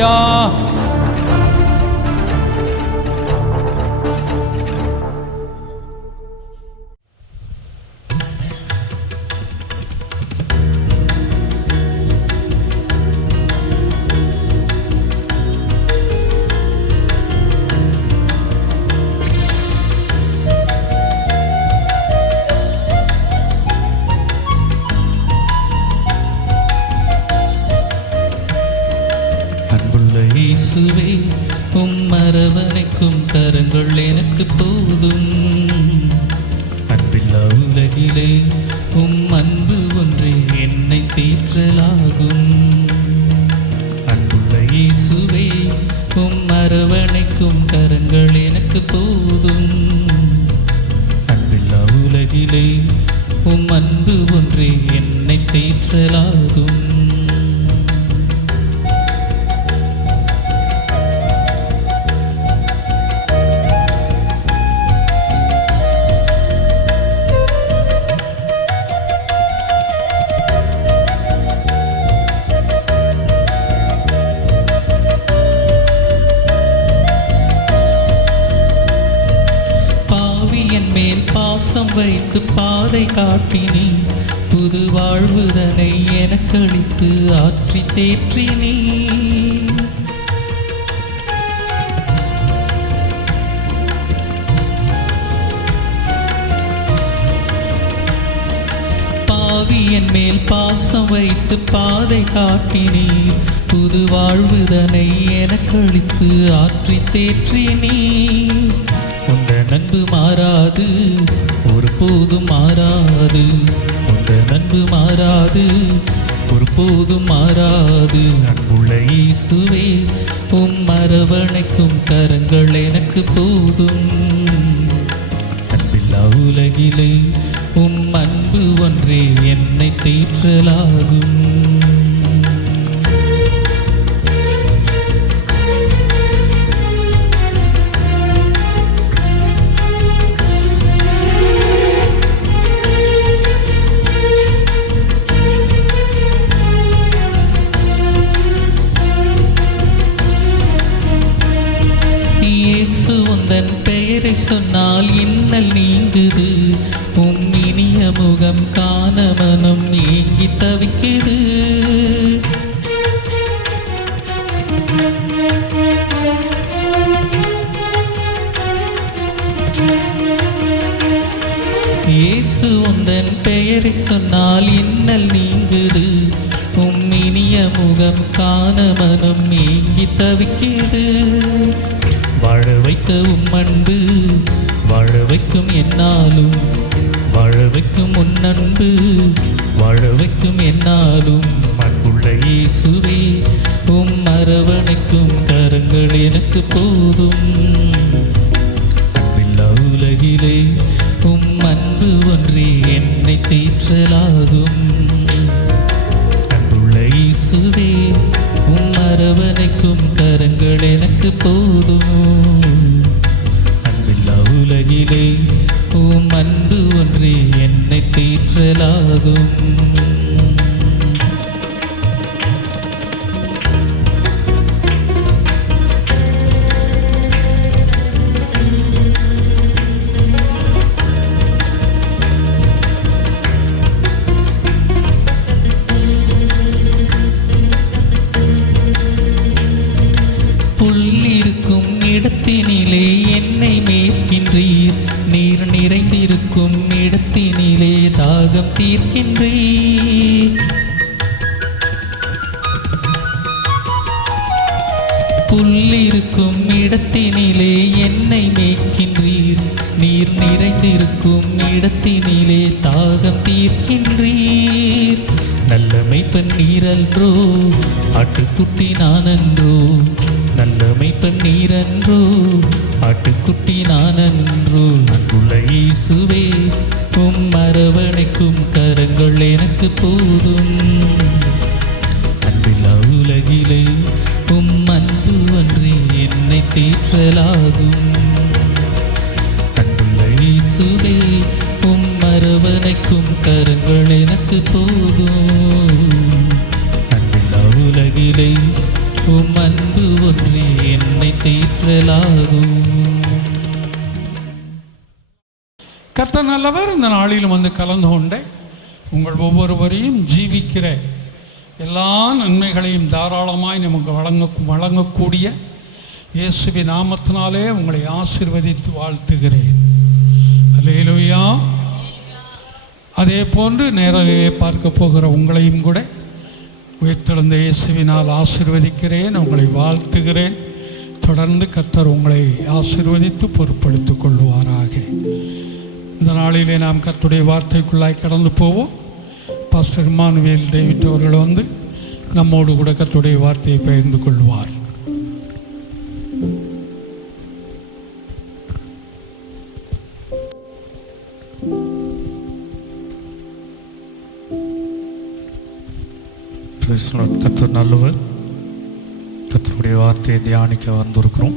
ஹல்லேலூயா. இயேசுவே அரவணைக்கும் கரங்கள் எனக்கு போதும். அன்பில்லா உலகிலே அன்பு ஒன்றே என்னை தேற்றலாகும். அன்புள்ள இயேசுவே அரவணைக்கும் கரங்கள் எனக்கு போதும். அன்பில்லா உலகிலே அன்பு ஒன்றே என்னை தேற்றலாகும். மேல் பாசம் வைத்து பாதை காட்டினீ, புது வாழ்வுதனை எனக்களித்து ஆற்றி தேற்றினீ. பாவியன் மேல் பாசம் வைத்து பாதை காட்டினீர், புது வாழ்வுதனை எனக்களித்து ஆற்றி தேற்றினீ. அன்பு மாறாது, ஒருபோதும் மாறாது. உந்த அன்பு மாறாது, ஒருபோதும் மாறாது. அன்புள்ள இயேசுவே அரவணைக்கும் கரங்கள் எனக்கு போதும். அன்பில்லா உலகிலே அன்பு ஒன்றே என்னை தேற்றலாகும். உந்தன் பெயரை சொன்னால் இன்னல் நீங்குது, இனிய முகம் காண மனம் ஏங்கி தவிக்குது. இயேசு உந்தன் பெயரை சொன்னால் இன்னல் நீங்குது, இனிய முகம் காண மனம் ஏங்கி தவிக்குது. வாழ வைத்த அன்பு வாழ வைக்கும் என்னாலும், வாழ வைக்கும் அன்பு வாழ வைக்கும் என்னாலும். அன்புள்ள இயேசுவே அரவணைக்கும் கரங்கள் எனக்கு போதும். அன்பில்லா உலகிலே அன்பு ஒன்றே என்னை தேற்றலாகும். அன்புள்ள இயேசுவே அரவணைக்கும் கரங்கள் எனக்கு போதும். அன்பில்லா உலகிலே அன்பு ஒன்றே என்னை தேற்றலாகும். புல்லிருக்கும் இடத்தினிலே என்னை மேற்கின்றீர், நீர் நிறைந்திருக்கும் இடத்தினிலே தாகம் தீர்க்கின்றீர். புல்லிருக்கும் இடத்தினிலே என்னை மேய்க்கின்றீர், நீர் நிறைந்திருக்கும் இடத்தினிலே தாகம் தீர்க்கின்றீர். நல்ல மேய்ப்பன் நீரன்றோ, ஆட்டுக்குட்டி நானன்றோ. நல்ல மேய்ப்பன் நீரன்றோ, ஆட்டுக்குட்டி நானன்றோ. அன்புள்ள இயேசுவே அரவணைக்கும் கரங்கள் எனக்கு போதும். அன்பில்லா உலகிலே அன்பு ஒன்றே என்னை தேற்றலாகும். அன்புள்ள இயேசுவே அரவணைக்கும் கரங்கள் எனக்கு போதும். அன்பில்லா உலகிலே உம் அன்பு ஒன்றே என்னை தேற்றலாகும். கர்த்தர் நல்லவர். இந்த நாளிலும் வந்து கலந்து கொண்ட உங்கள் ஒவ்வொருவரையும் ஜீவிக்கிற எல்லா நன்மைகளையும் தாராளமாய் நமக்கு வழங்கக்கூடிய இயேசுவின் நாமத்தினாலே உங்களை ஆசீர்வதித்து வாழ்த்துகிறேன். அல்லேலூயா. அதே போன்று நேரிலே பார்க்க போகிற உங்களையும் கூட உயிர்த்தெழுந்த இயேசுவினால் ஆசீர்வதிக்கிறேன், உங்களை வாழ்த்துகிறேன். தொடர்ந்து கர்த்தர் உங்களை ஆசீர்வதித்து பொறுப்படுத்திக் கொள்வாராக. இந்த நாளிலே நாம் கர்த்தருடைய வார்த்தைக்குள்ளாய் கடந்து போவோம். பாஸ்டர் இம்மானுவேல் டேவிட் அவர்கள் வந்து நம்மோடு கூட கர்த்தருடைய வார்த்தையை பகிர்ந்து கொள்வார். கர்த்தர் நல்லவர். கர்த்தருடைய வார்த்தையை தியானிக்க வந்திருக்கிறோம்.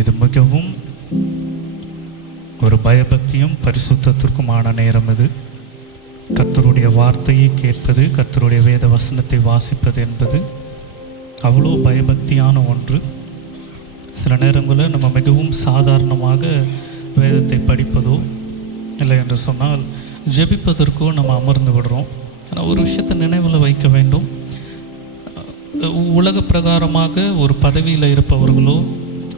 இது மிகவும் ஒரு பயபக்தியும் பரிசுத்தத்திற்குமான நேரம். இது கர்த்தருடைய வார்த்தையை கேட்பது, கர்த்தருடைய வேத வசனத்தை வாசிப்பது என்பது அவ்வளோ பயபக்தியான ஒன்று. சில நேரங்களில் நம்ம மிகவும் சாதாரணமாக வேதத்தை படிப்பதோ இல்லை என்று சொன்னால் ஜெபிப்பதற்கோ நம்ம அமர்ந்து விடுறோம். ஆனால் ஒரு விஷயத்தை நினைவில் வைக்க வேண்டும். உலக பிரகாரமாக ஒரு பதவியில் இருப்பவர்களோ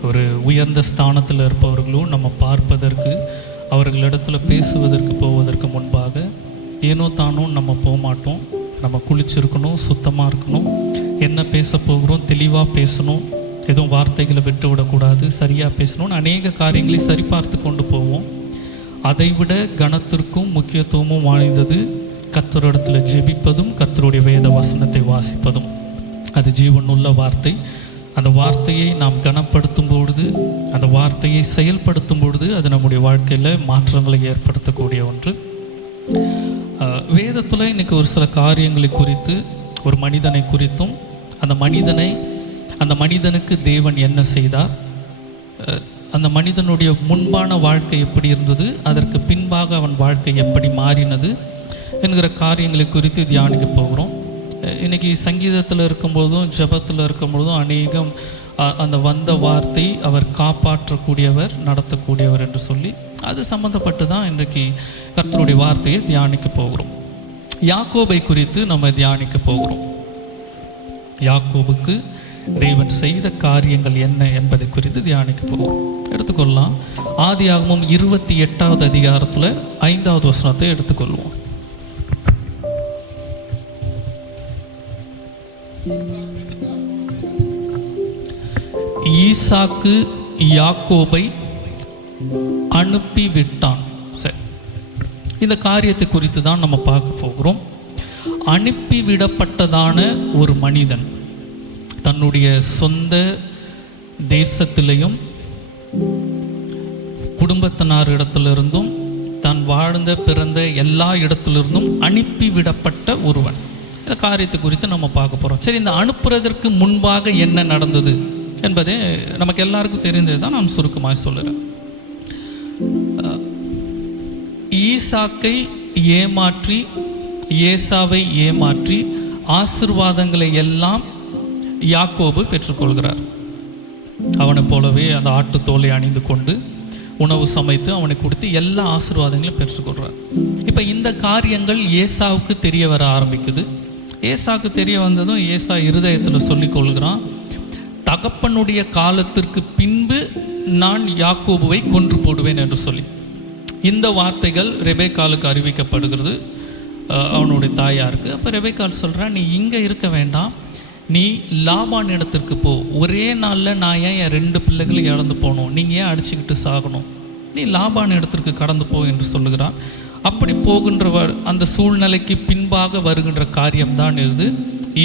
ஒரு உயர்ந்த ஸ்தானத்தில் இருப்பவர்களோ நம்ம பார்ப்பதற்கு, அவர்களிடத்தில் பேசுவதற்கு போவதற்கு முன்பாக ஏனோ தானோ நம்ம போக மாட்டோம். நம்ம குளிச்சிருக்கணும், சுத்தமாக இருக்கணும், என்ன பேச போகிறோம் தெளிவாக பேசணும், எதுவும் வார்த்தைகளை விட்டு விடக்கூடாது, சரியாக பேசணும்னு அநேக காரியங்களை சரிபார்த்து கொண்டு போவோம். அதைவிட கனத்திற்கும் முக்கியத்துவமும் வாய்ந்தது கர்த்தரிடத்தில் ஜெபிப்பதும் கர்த்தருடைய வேத வசனத்தை வாசிப்பதும். அது ஜீவனுள்ள வார்த்தை. அந்த வார்த்தையை நாம் கனப்படுத்தும் பொழுது, அந்த வார்த்தையை செயல்படுத்தும் பொழுது அது நம்முடைய வாழ்க்கையில் மாற்றங்களை ஏற்படுத்தக்கூடிய ஒன்று. வேதத்தில் இன்றைக்கி ஒரு சில காரியங்களை குறித்து, ஒரு மனிதனை குறித்தும் அந்த மனிதனுக்கு தேவன் என்ன செய்தார், அந்த மனிதனுடைய முன்பான வாழ்க்கை எப்படி இருந்தது, அதற்கு பின்பாக அவன் வாழ்க்கை எப்படி மாறினது என்கிற காரியங்களை குறித்து தியானிக்க போகிறோம். இன்றைக்கி சங்கீதத்தில் இருக்கும்போதும் ஜெபத்தில் இருக்கும்போதும் அநேகம் அந்த வந்த வார்த்தை அவர் காப்பாற்றக்கூடியவர், நடத்தக்கூடியவர் என்று சொல்லி அது சம்மந்தப்பட்டு தான் இன்றைக்கி கர்த்தருடைய வார்த்தையை தியானிக்க போகிறோம். யாக்கோபை குறித்து நம்ம தியானிக்க போகிறோம். யாக்கோபுக்கு தேவன் செய்த காரியங்கள் என்ன என்பதை குறித்து தியானிக்க போகிறோம். எடுத்துக்கொள்ளலாம். ஆதியாகமம் 28வது அதிகாரத்தில் 5வது வசனத்தை எடுத்துக்கொள்வோம். ஈசாக்கு யாக்கோபை அனுப்பிவிட்டான். சரி, இந்த காரியத்தை குறித்து தான் நம்ம பார்க்க போகிறோம். அனுப்பிவிடப்பட்டதான ஒரு மனிதன் தன்னுடைய சொந்த தேசத்திலையும் குடும்பத்தினார் இடத்திலிருந்தும் தான் வாழ்ந்த பிறந்த எல்லா இடத்திலிருந்தும் அனுப்பிவிடப்பட்ட ஒருவன். இந்த காரியத்தை குறித்து நம்ம பார்க்க போகிறோம். சரி, இந்த அனுப்புறதற்கு முன்பாக என்ன நடந்தது என்பதே நமக்கு எல்லாருக்கும் தெரிந்தது தான். நான் சுருக்கமாக சொல்லுறேன். ஈசாக்கை ஏமாற்றி, ஏசாவை ஏமாற்றி ஆசீர்வாதங்களை எல்லாம் யாக்கோபு பெற்றுக்கொள்கிறார். அவனை போலவே அந்த ஆட்டுத்தோலை அணிந்து கொண்டு உணவு சமைத்து அவனை கொடுத்து எல்லா ஆசீர்வாதங்களையும் பெற்றுக்கொள்கிறார். இப்போ இந்த காரியங்கள் ஏசாவுக்கு தெரிய வர ஆரம்பிக்குது. ஏசாவுக்கு தெரிய வந்ததும் ஏசா இருதயத்தில் சொல்லிக் கொள்கிறான், தகப்பனுடைய காலத்திற்கு பின்பு நான் யாக்கோபுவை கொன்று போடுவேன் என்று சொல்லி. இந்த வார்த்தைகள் ரெபேக்காலுக்கு அறிவிக்கப்படுகிறது, அவனுடைய தாயாருக்கு. அப்போ ரெபேக்கால் சொல்கிறான், நீ இங்கே இருக்க வேண்டாம், நீ லாபான் இடத்திற்கு போ. ஒரே நாளில் நான் ஏன் என் 2 பிள்ளைகளை இழந்து போகணும், நீங்கள் ஏன் அடிச்சுக்கிட்டு சாகணும், நீ லாபான் இடத்திற்கு கடந்து போ என்று சொல்லுகிறான். அப்படி போகின்ற அந்த சூழ்நிலைக்கு பின்பாக வருகின்ற காரியம்தான் இது.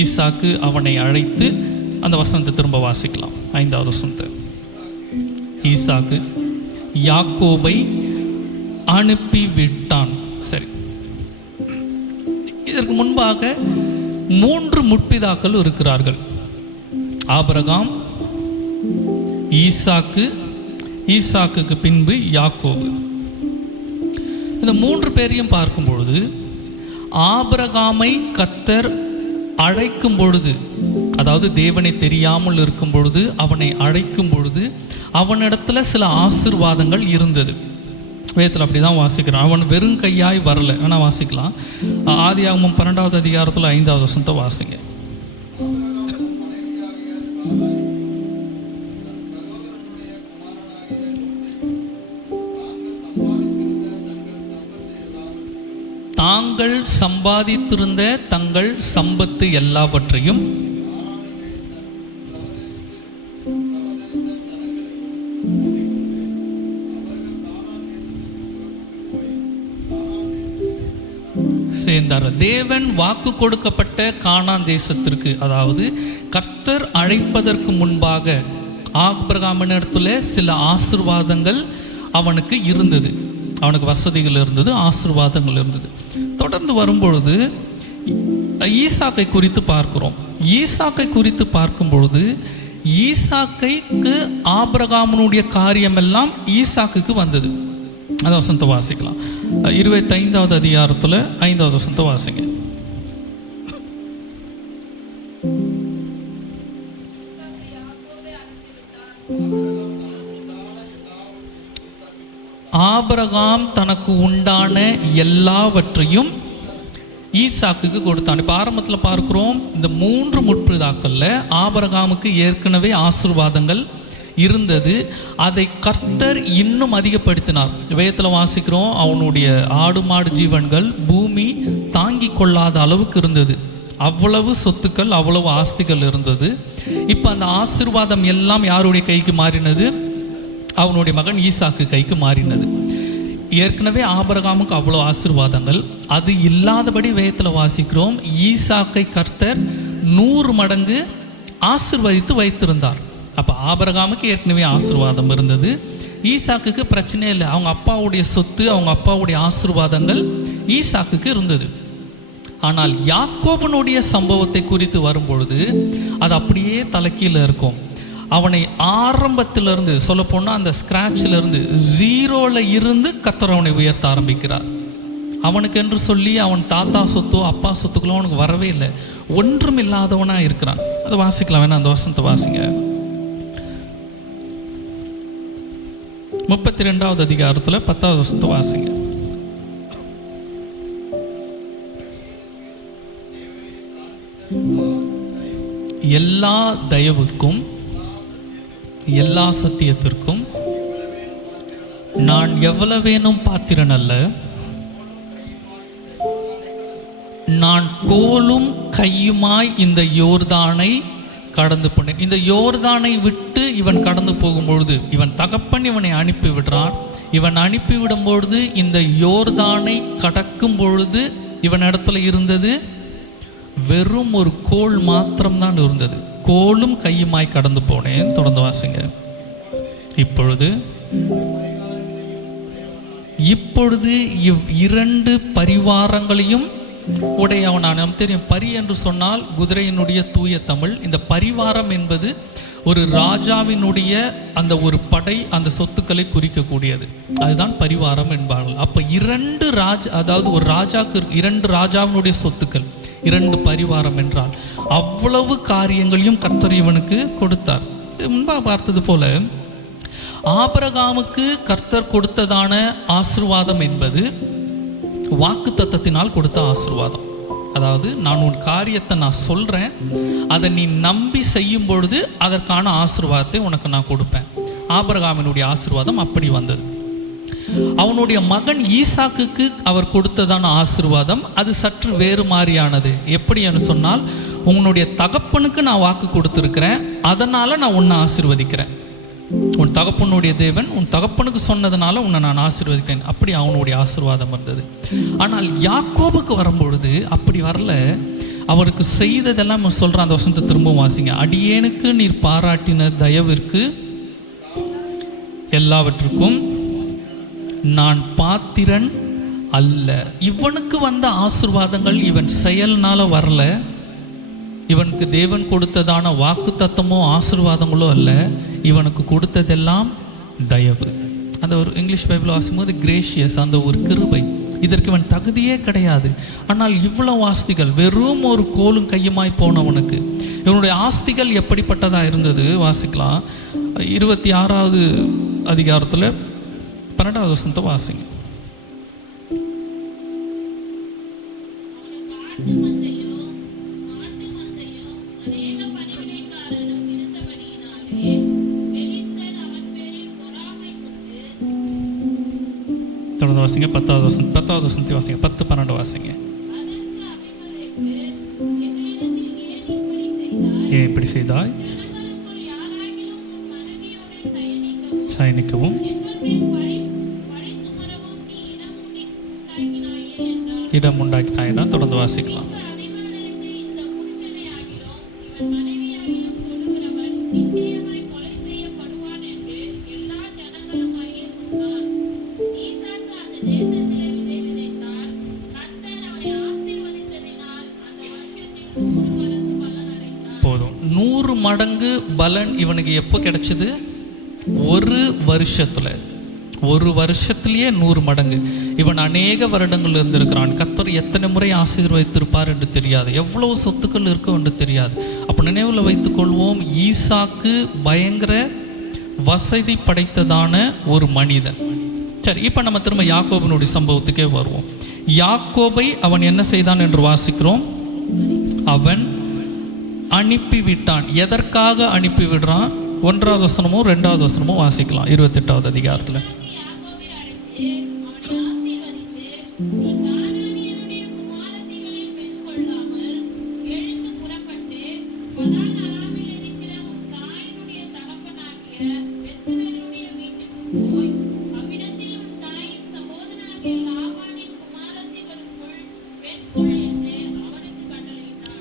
ஈசாக்கு அவனை அழைத்து, அந்த வசனத்தை திரும்ப வாசிக்கலாம், 5வது வசனத்தை. ஈசாக்கு யாக்கோபை அனுப்பிவிட்டான். சரி, இதற்கு முன்பாக 3 முற்பிதாக்கள் இருக்கிறார்கள். ஆபிரகாம், ஈசாக்கு, ஈசாக்குக்கு பின்பு யாக்கோபு. இந்த 3 பேரையும் பார்க்கும் பொழுது ஆபிரகாமை கர்த்தர் அழைக்கும் பொழுது, அதாவது தேவனை தெரியாமல் இருக்கும் பொழுது அவனை அழைக்கும் பொழுது அவனிடத்துல சில ஆசீர்வாதங்கள் இருந்தது. வேதத்தில் அப்படி தான் வாசிக்கிறான். அவன் வெறும் கையாய் வரல. வேணால் வாசிக்கலாம். ஆதியாகமம் 12வது அதிகாரத்தில் 5வது வசனத்தை வாசிங்க. தாங்கள் சம்பாதித்திருந்த தங்கள் சம்பத்து எல்லாவற்றையும் சேர்ந்தார்கள். தேவன் வாக்கு கொடுக்கப்பட்ட கானான் தேசத்திற்கு, அதாவது கர்த்தர் அழைப்பதற்கு முன்பாக ஆபிரகாமினிடத்துல சில ஆசீர்வாதங்கள் அவனுக்கு இருந்தது. அவனுக்கு வசதிகள் இருந்தது, ஆசீர்வாதங்கள் இருந்தது. தொடர்ந்து வரும்பொழுது ஈசாக்கை குறித்து பார்க்கிறோம். ஈசாக்கை குறித்து பார்க்கும் பொழுது ஈசாக்கைக்கு ஆபிரகாமனுடைய காரியமெல்லாம் ஈசாக்குக்கு வந்தது. அந்த வசனத்தை வாசிக்கலாம். 25வது அதிகாரத்தில் 5வது வசனத்தை வாசிங்க. ஆபிரகாம் தனக்கு உண்டான எல்லாவற்றையும் ஈசாக்குக்கு கொடுத்தான். இப்போ ஆரம்பத்தில் பார்க்கிறோம், இந்த 3 முற்பிதாக்கள்ல ஆபிரகாமுக்கு ஏற்கனவே ஆசீர்வாதங்கள் இருந்தது. அதை கர்த்தர் இன்னும் அதிகப்படுத்தினார். வேதத்தில் வாசிக்கிறோம், அவனுடைய ஆடு மாடு ஜீவன்கள் பூமி தாங்கி கொள்ளாத அளவுக்கு இருந்தது. அவ்வளவு சொத்துக்கள், அவ்வளவு ஆஸ்திகள் இருந்தது. இப்போ அந்த ஆசீர்வாதம் எல்லாம் யாருடைய கைக்கு மாறினது? அவனுடைய மகன் ஈசாக்கு கைக்கு மாறினது. ஏற்கனவே ஆபிரகாமுக்கு அவ்வளோ ஆசீர்வாதங்கள், அது இல்லாதபடி வேதத்தில் வாசிக்கிறோம், ஈசாக்கை கர்த்தர் 100 மடங்கு ஆசீர்வதித்து வைத்திருந்தார். அப்போ ஆபிரகாமுக்கு ஏற்கனவே ஆசீர்வாதம் இருந்தது, ஈசாக்குக்கு பிரச்சனை இல்லை. அவங்க அப்பாவுடைய சொத்து, அவங்க அப்பாவுடைய ஆசீர்வாதங்கள் ஈசாக்குக்கு இருந்தது. ஆனால் யாக்கோபனுடைய சம்பவத்தை குறித்து வரும்பொழுது அது அப்படியே தலைக்கீழ இருக்கும். அவனை ஆரம்பத்திலிருந்து சொல்லப்போனால் அந்த ஸ்க்ராட்சிலிருந்து 0ல இருந்து கர்த்தர் அவனை உயர்த்த ஆரம்பிக்கிறார். அவனுக்கு என்று சொல்லி அவன் தாத்தா சொத்தோ அப்பா சொத்துக்களோ அவனுக்கு வரவே இல்லை. ஒன்றும் இல்லாதவனாக இருக்கிறான். அதை வாசிக்கலாம், வேணா அந்த வசனத்தை வாசிங்க. 32வது அதிகாரத்தில் 10வது வசனத்தை வாசிங்க. எல்லா தயவுக்கும் எல்லா சத்தியத்திற்கும் நான் எவ்வளவேனும் பாத்திரன் அல்ல, நான் கோலும் கையுமாய் இந்த யோர்தானை கடந்து போனேன். இந்த யோர்தானை விட்டு இவன் கடந்து போகும்பொழுது இவன் தகப்பன் இவனை அனுப்பி விடுறான். இவன் அனுப்பிவிடும் பொழுது இந்த யோர்தானை கடக்கும் பொழுது இவன் இடத்துல இருந்தது வெறும் ஒரு கோல் மாத்திரம்தான் இருந்தது. கோலும் கையுமாய் கடந்து போனேன். தொடர்ந்து வாசிங்க. இப்பொழுது 2 பரிவாரங்களையும் உடையவனான. நமக்கு தெரியும், பரி என்று சொன்னால் குதிரையினுடைய தூய தமிழ். இந்த பரிவாரம் என்பது ஒரு ராஜாவினுடைய அந்த ஒரு படை, அந்த சொத்துக்களை குறிக்கக்கூடியது. அதுதான் பரிவாரம் என்பார்கள். அப்போ 2 அதாவது ஒரு ராஜாக்கு 2 ராஜாவினுடைய சொத்துக்கள், 2 பரிவாரம் என்றால் அவ்வளவு காரியங்களையும் கர்த்தர் இவனுக்கு கொடுத்தார். முன்பாக பார்த்தது போல ஆபிரகாமுக்கு கர்த்தர் கொடுத்ததான ஆசீர்வாதம் என்பது வாக்கு தத்தத்தினால் கொடுத்த ஆசீர்வாதம். அதாவது நான் உன் காரியத்தை நான் சொல்கிறேன், அதை நீ நம்பி செய்யும் பொழுது அதற்கான ஆசீர்வாதத்தை உனக்கு நான் கொடுப்பேன். ஆபிரகாமினுடைய ஆசீர்வாதம் அப்படி வந்தது. அவனுடைய மகன் ஈசாக்குக்கு அவர் கொடுத்ததான ஆசீர்வாதம் அது சற்று வேறு மாதிரியானது. எப்படி என்று சொன்னால், உன்னுடைய தகப்பனுக்கு நான் வாக்கு கொடுத்துருக்கிறேன், அதனால் நான் உன்னை ஆசீர்வதிக்கிறேன். உன் தகப்பனுடைய தேவன் உன் தகப்பனுக்கு சொன்னதுனால உன்னை நான் ஆசீர்வதிக்கிறேன். அப்படி அவனுடைய ஆசீர்வாதம் வந்தது. ஆனால் யாக்கோபுக்கு வரும்பொழுது அப்படி வரல. அவருக்கு செய்ததெல்லாம் சொல்கிறான். அந்த வசனத்தை திரும்பவும் வாசிங்க. அடியேனுக்கு நீர் பாராட்டின தயவிற்கு எல்லாவற்றுக்கும் நான் பாத்திரன் அல்ல. இவனுக்கு வந்த ஆசீர்வாதங்கள் இவன் செயல்னால வரல. இவனுக்கு தேவன் கொடுத்ததான வாக்கு தத்தமோ ஆசீர்வாதங்களோ அல்ல. இவனுக்கு கொடுத்ததெல்லாம் தயவு. அந்த ஒரு இங்கிலீஷ் பைபிள் வாசிக்கும்போது கிரேஷியஸ், அந்த ஒரு கிருபை, இதற்கு இவன் தகுதியே கிடையாது. ஆனால் இவ்வளவு ஆஸ்திகள், வெறும் ஒரு கோலும் கையுமாய் போனவனுக்கு இவனுடைய ஆஸ்திகள் எப்படிப்பட்டதாக இருந்தது வாசிக்கலாம். 26வது அதிகாரத்தில் 12வது வசனத்தை வாசிங்க. தொடர்ந்து வாசிங்க. 10வது வசனத்தை வாசிங்க. 10, 12 வாசிங்க. ஏன் இப்படி செய்தாய்? சயனிக்கவும் இடம் உண்டாக்கினாயினா. தொடர்ந்து வாசிக்கலாம். போதும். 100 மடங்கு பலன் இவனுக்கு எப்போ கிடைச்சது? ஒரு வருஷத்திலேயே 100 மடங்கு. இவன் அநேக வருடங்கள் இருந்திருக்கிறான். கர்த்தர் எத்தனை முறை ஆசீர்வதித்திருப்பார் என்று தெரியாது, எவ்வளவு சொத்துக்கள் இருக்கும் என்று தெரியாது. அப்போ நினைவில் வைத்துக்கொள்வோம், ஈசாக்கு பயங்கர வசதி படைத்ததான ஒரு மனிதன். சரி, இப்போ நம்ம திரும்ப யாக்கோபினுடைய சம்பவத்துக்கே வருவோம். யாக்கோபை அவன் என்ன செய்தான் என்று வாசிக்கிறோம். அவன் அனுப்பிவிட்டான். எதற்காக அனுப்பிவிடுறான்? 1வது வசனமும் 2வது வசனமும் வாசிக்கலாம். 28வது அதிகாரத்தில்.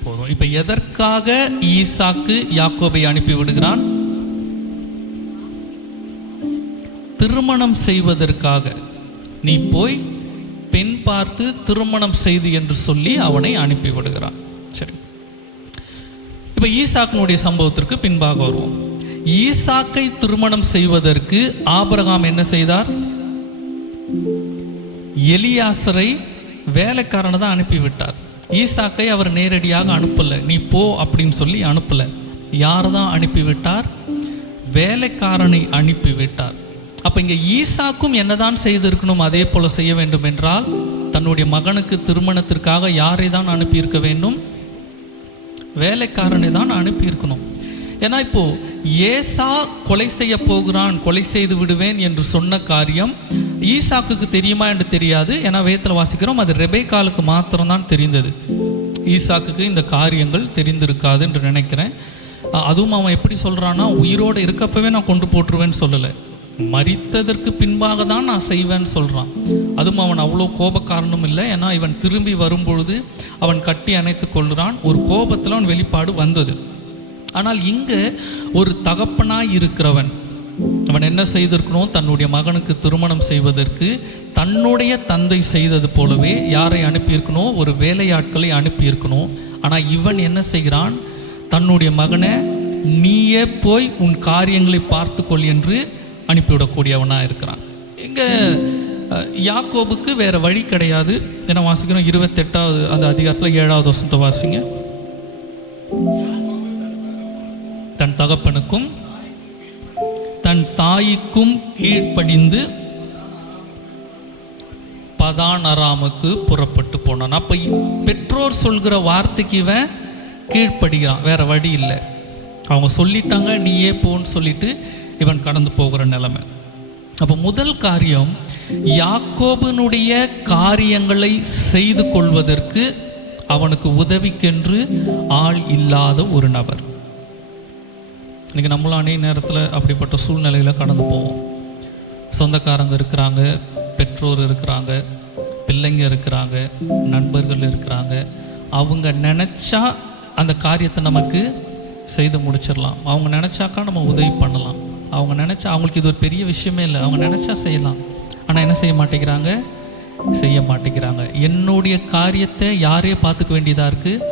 போதும். இப்ப எதற்காக ஈசாக்கு யாக்கோபை அனுப்பி விடுகிறான்? திருமணம் செய்வதற்காக. நீ போய் பெண் பார்த்து திருமணம் செய்து என்று சொல்லி அவனை அனுப்பி விடுகிறான். சரி, இப்ப ஈசாக்கினுடைய சம்பவத்திற்கு பின்பாக வருவோம். ஈசாக்கை திருமணம் செய்வதற்கு ஆபிரகாம் என்ன செய்தார்? எலியாசரை வேலைக்காரனை தான் அனுப்பிவிட்டார். ஈசாக்கை அவர் நேரடியாக அனுப்பல, நீ போ அப்படின்னு சொல்லி அனுப்பல. யார் தான் அனுப்பிவிட்டார்? வேலைக்காரனை அனுப்பிவிட்டார். அப்போ இங்கே ஈசாக்கும் என்னதான் செய்திருக்கணும்? அதே போல செய்ய வேண்டும் என்றால் தன்னுடைய மகனுக்கு திருமணத்திற்காக யாரை தான் அனுப்பியிருக்க வேண்டும்? வேலைக்காரனை தான் அனுப்பியிருக்கணும். ஏன்னா இப்போ ஏசா கொலை செய்ய போகிறான், கொலை செய்து விடுவேன் என்று சொன்ன காரியம் ஈசாக்குக்கு தெரியுமா என்று தெரியாது. ஏன்னா வேதத்தில் வாசிக்கிறோம், அது ரெபேக்காலுக்கு மாத்திரம்தான் தெரிந்தது. ஈசாக்குக்கு இந்த காரியங்கள் தெரிந்திருக்காது என்று நினைக்கிறேன். அதுவும் அவன் எப்படி சொல்கிறான்னா, உயிரோடு இருக்கப்பவே நான் கொண்டு போட்டுருவேன்னு சொல்லலை, மரித்ததற்கு பின்பாக தான் நான் செய்வேன்னு சொல்கிறான். அதுவும் அவன் அவ்வளோ கோபக்காரனும் இல்லை. ஏன்னா இவன் திரும்பி வரும்பொழுது அவன் கட்டி அணைத்து கொள்கிறான். ஒரு கோபத்தில் அவன் வெளிப்பாடு வந்தது. ஆனால் இங்கே ஒரு தகப்பனாய் இருக்கிறவன் அவன் என்ன செய்திருக்கணும்? தன்னுடைய மகனுக்கு திருமணம் செய்வதற்கு தன்னுடைய தந்தை செய்தது போலவே யாரை அனுப்பியிருக்கணும்? ஒரு வேலையாட்களை அனுப்பியிருக்கணும். ஆனால் இவன் என்ன செய்கிறான்? தன்னுடைய மகனை நீயே போய் உன் காரியங்களை பார்த்துக்கொள் என்று அனுப்பிவிடக்கூடியவனாக இருக்கிறான். இங்கே யாக்கோபுக்கு வேறு வழி கிடையாது. என்ன வாசிக்கிறோம்? 28வது அந்த அதிகாரத்தில் 7வது வசனத்தை வாசிங்க. தன் தகப்பனுக்கும் தன் தாய்க்கும் கீழ்ப்படிந்து பதான் அராமுக்கு புறப்பட்டு போனான். அப்போ பெற்றோர் சொல்கிற வார்த்தைக்கு இவன் கீழ்ப்படுகிறான், வேற வழி இல்லை. அவங்க சொல்லிட்டாங்க, நீயே போன்னு சொல்லிட்டு இவன் கடந்து போகிற நிலைமை. அப்போ முதல் காரியம், யாக்கோபினுடைய காரியங்களை செய்து கொள்வதற்கு அவனுக்கு உதவிக்கென்று ஆள் இல்லாத ஒரு நபர். இன்றைக்கி நம்மளும் அநேக நேரத்தில் அப்படிப்பட்ட சூழ்நிலையில் கடந்து போவோம். சொந்தக்காரங்க இருக்கிறாங்க, பெற்றோர் இருக்கிறாங்க, பிள்ளைங்க இருக்கிறாங்க, நண்பர்கள் இருக்கிறாங்க. அவங்க நினச்சா அந்த காரியத்தை நமக்கு செய்து முடிச்சிடலாம். அவங்க நினச்சாக்கா நம்ம உதவி பண்ணலாம். அவங்க நினச்சா, அவங்களுக்கு இது ஒரு பெரிய விஷயமே இல்லை, அவங்க நினச்சா செய்யலாம். ஆனால் என்ன செய்ய மாட்டேங்கிறாங்க. என்னுடைய காரியத்தை யாரே பார்த்துக்க வேண்டியதாக இருக்குது,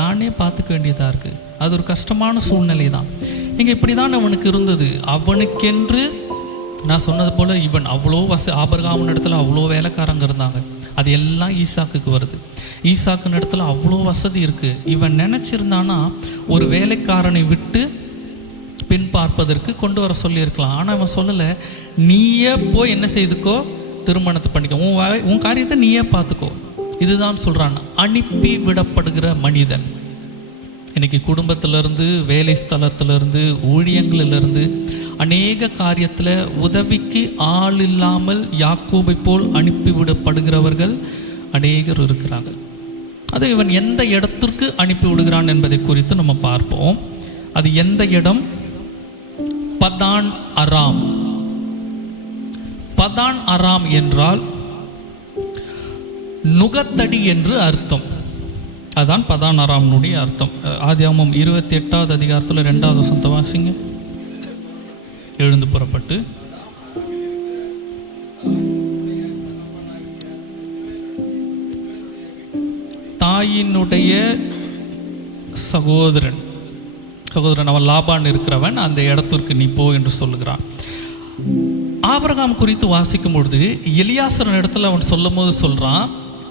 நானே பார்த்துக்க வேண்டியதாக இருக்குது. அது ஒரு கஷ்டமான சூழ்நிலை தான். இங்கே இப்படி தான் அவனுக்கு இருந்தது. அவனுக்கென்று நான் சொன்னது போல் இவன் அவ்வளோ ஆபிரகாமின் இடத்துல அவ்வளோ வேலைக்காரங்க இருந்தாங்க. அது எல்லாம் ஈசாக்குக்கு வருது. ஈசாக்குன்னு இடத்துல அவ்வளோ வசதி இருக்குது. இவன் நினச்சிருந்தானா ஒரு வேலைக்காரனை விட்டு பின் பார்ப்பதற்கு கொண்டு வர சொல்லியிருக்கலாம். ஆனால் அவன் சொல்லலை, நீயே போய் என்ன செய்துக்கோ, திருமணத்தை பண்ணிக்கோ, உன் காரியத்தை நீயே பார்த்துக்கோ. இதுதான் சொல்கிறான் அனுப்பி விடப்படுகிற மனிதன். இன்றைக்கி குடும்பத்திலேருந்து, வேலை ஸ்தலத்திலேருந்து, ஊழியங்களிலிருந்து, அநேக காரியத்தில் உதவிக்கு ஆள் இல்லாமல் யாக்கோபை போல் அனுப்பிவிடப்படுகிறவர்கள் அநேகர் இருக்கிறாங்க. அது இவன் எந்த இடத்திற்கு அனுப்பி விடுகிறான் என்பதை குறித்து நம்ம பார்ப்போம். அது எந்த இடம்? பதான் அராம். பதான் அராம் என்றால் நுகத்தடி என்று அர்த்தம். அதுதான் பதான் அராம்னுடைய அர்த்தம். ஆதியாகமம் 28வது அதிகாரத்தில் 2வது வசனத்தை வாசிங்க. எழுந்து புறப்பட்டு தாயினுடைய சகோதரன் அவன் லாபான் இருக்கிறவன் அந்த இடத்திற்கு நீ போ என்று சொல்லுகிறான். ஆபிரகாம் குறித்து வாசிக்கும் பொழுது எலியாசரின் இடத்துல அவன் சொல்லும் போது சொல்கிறான்,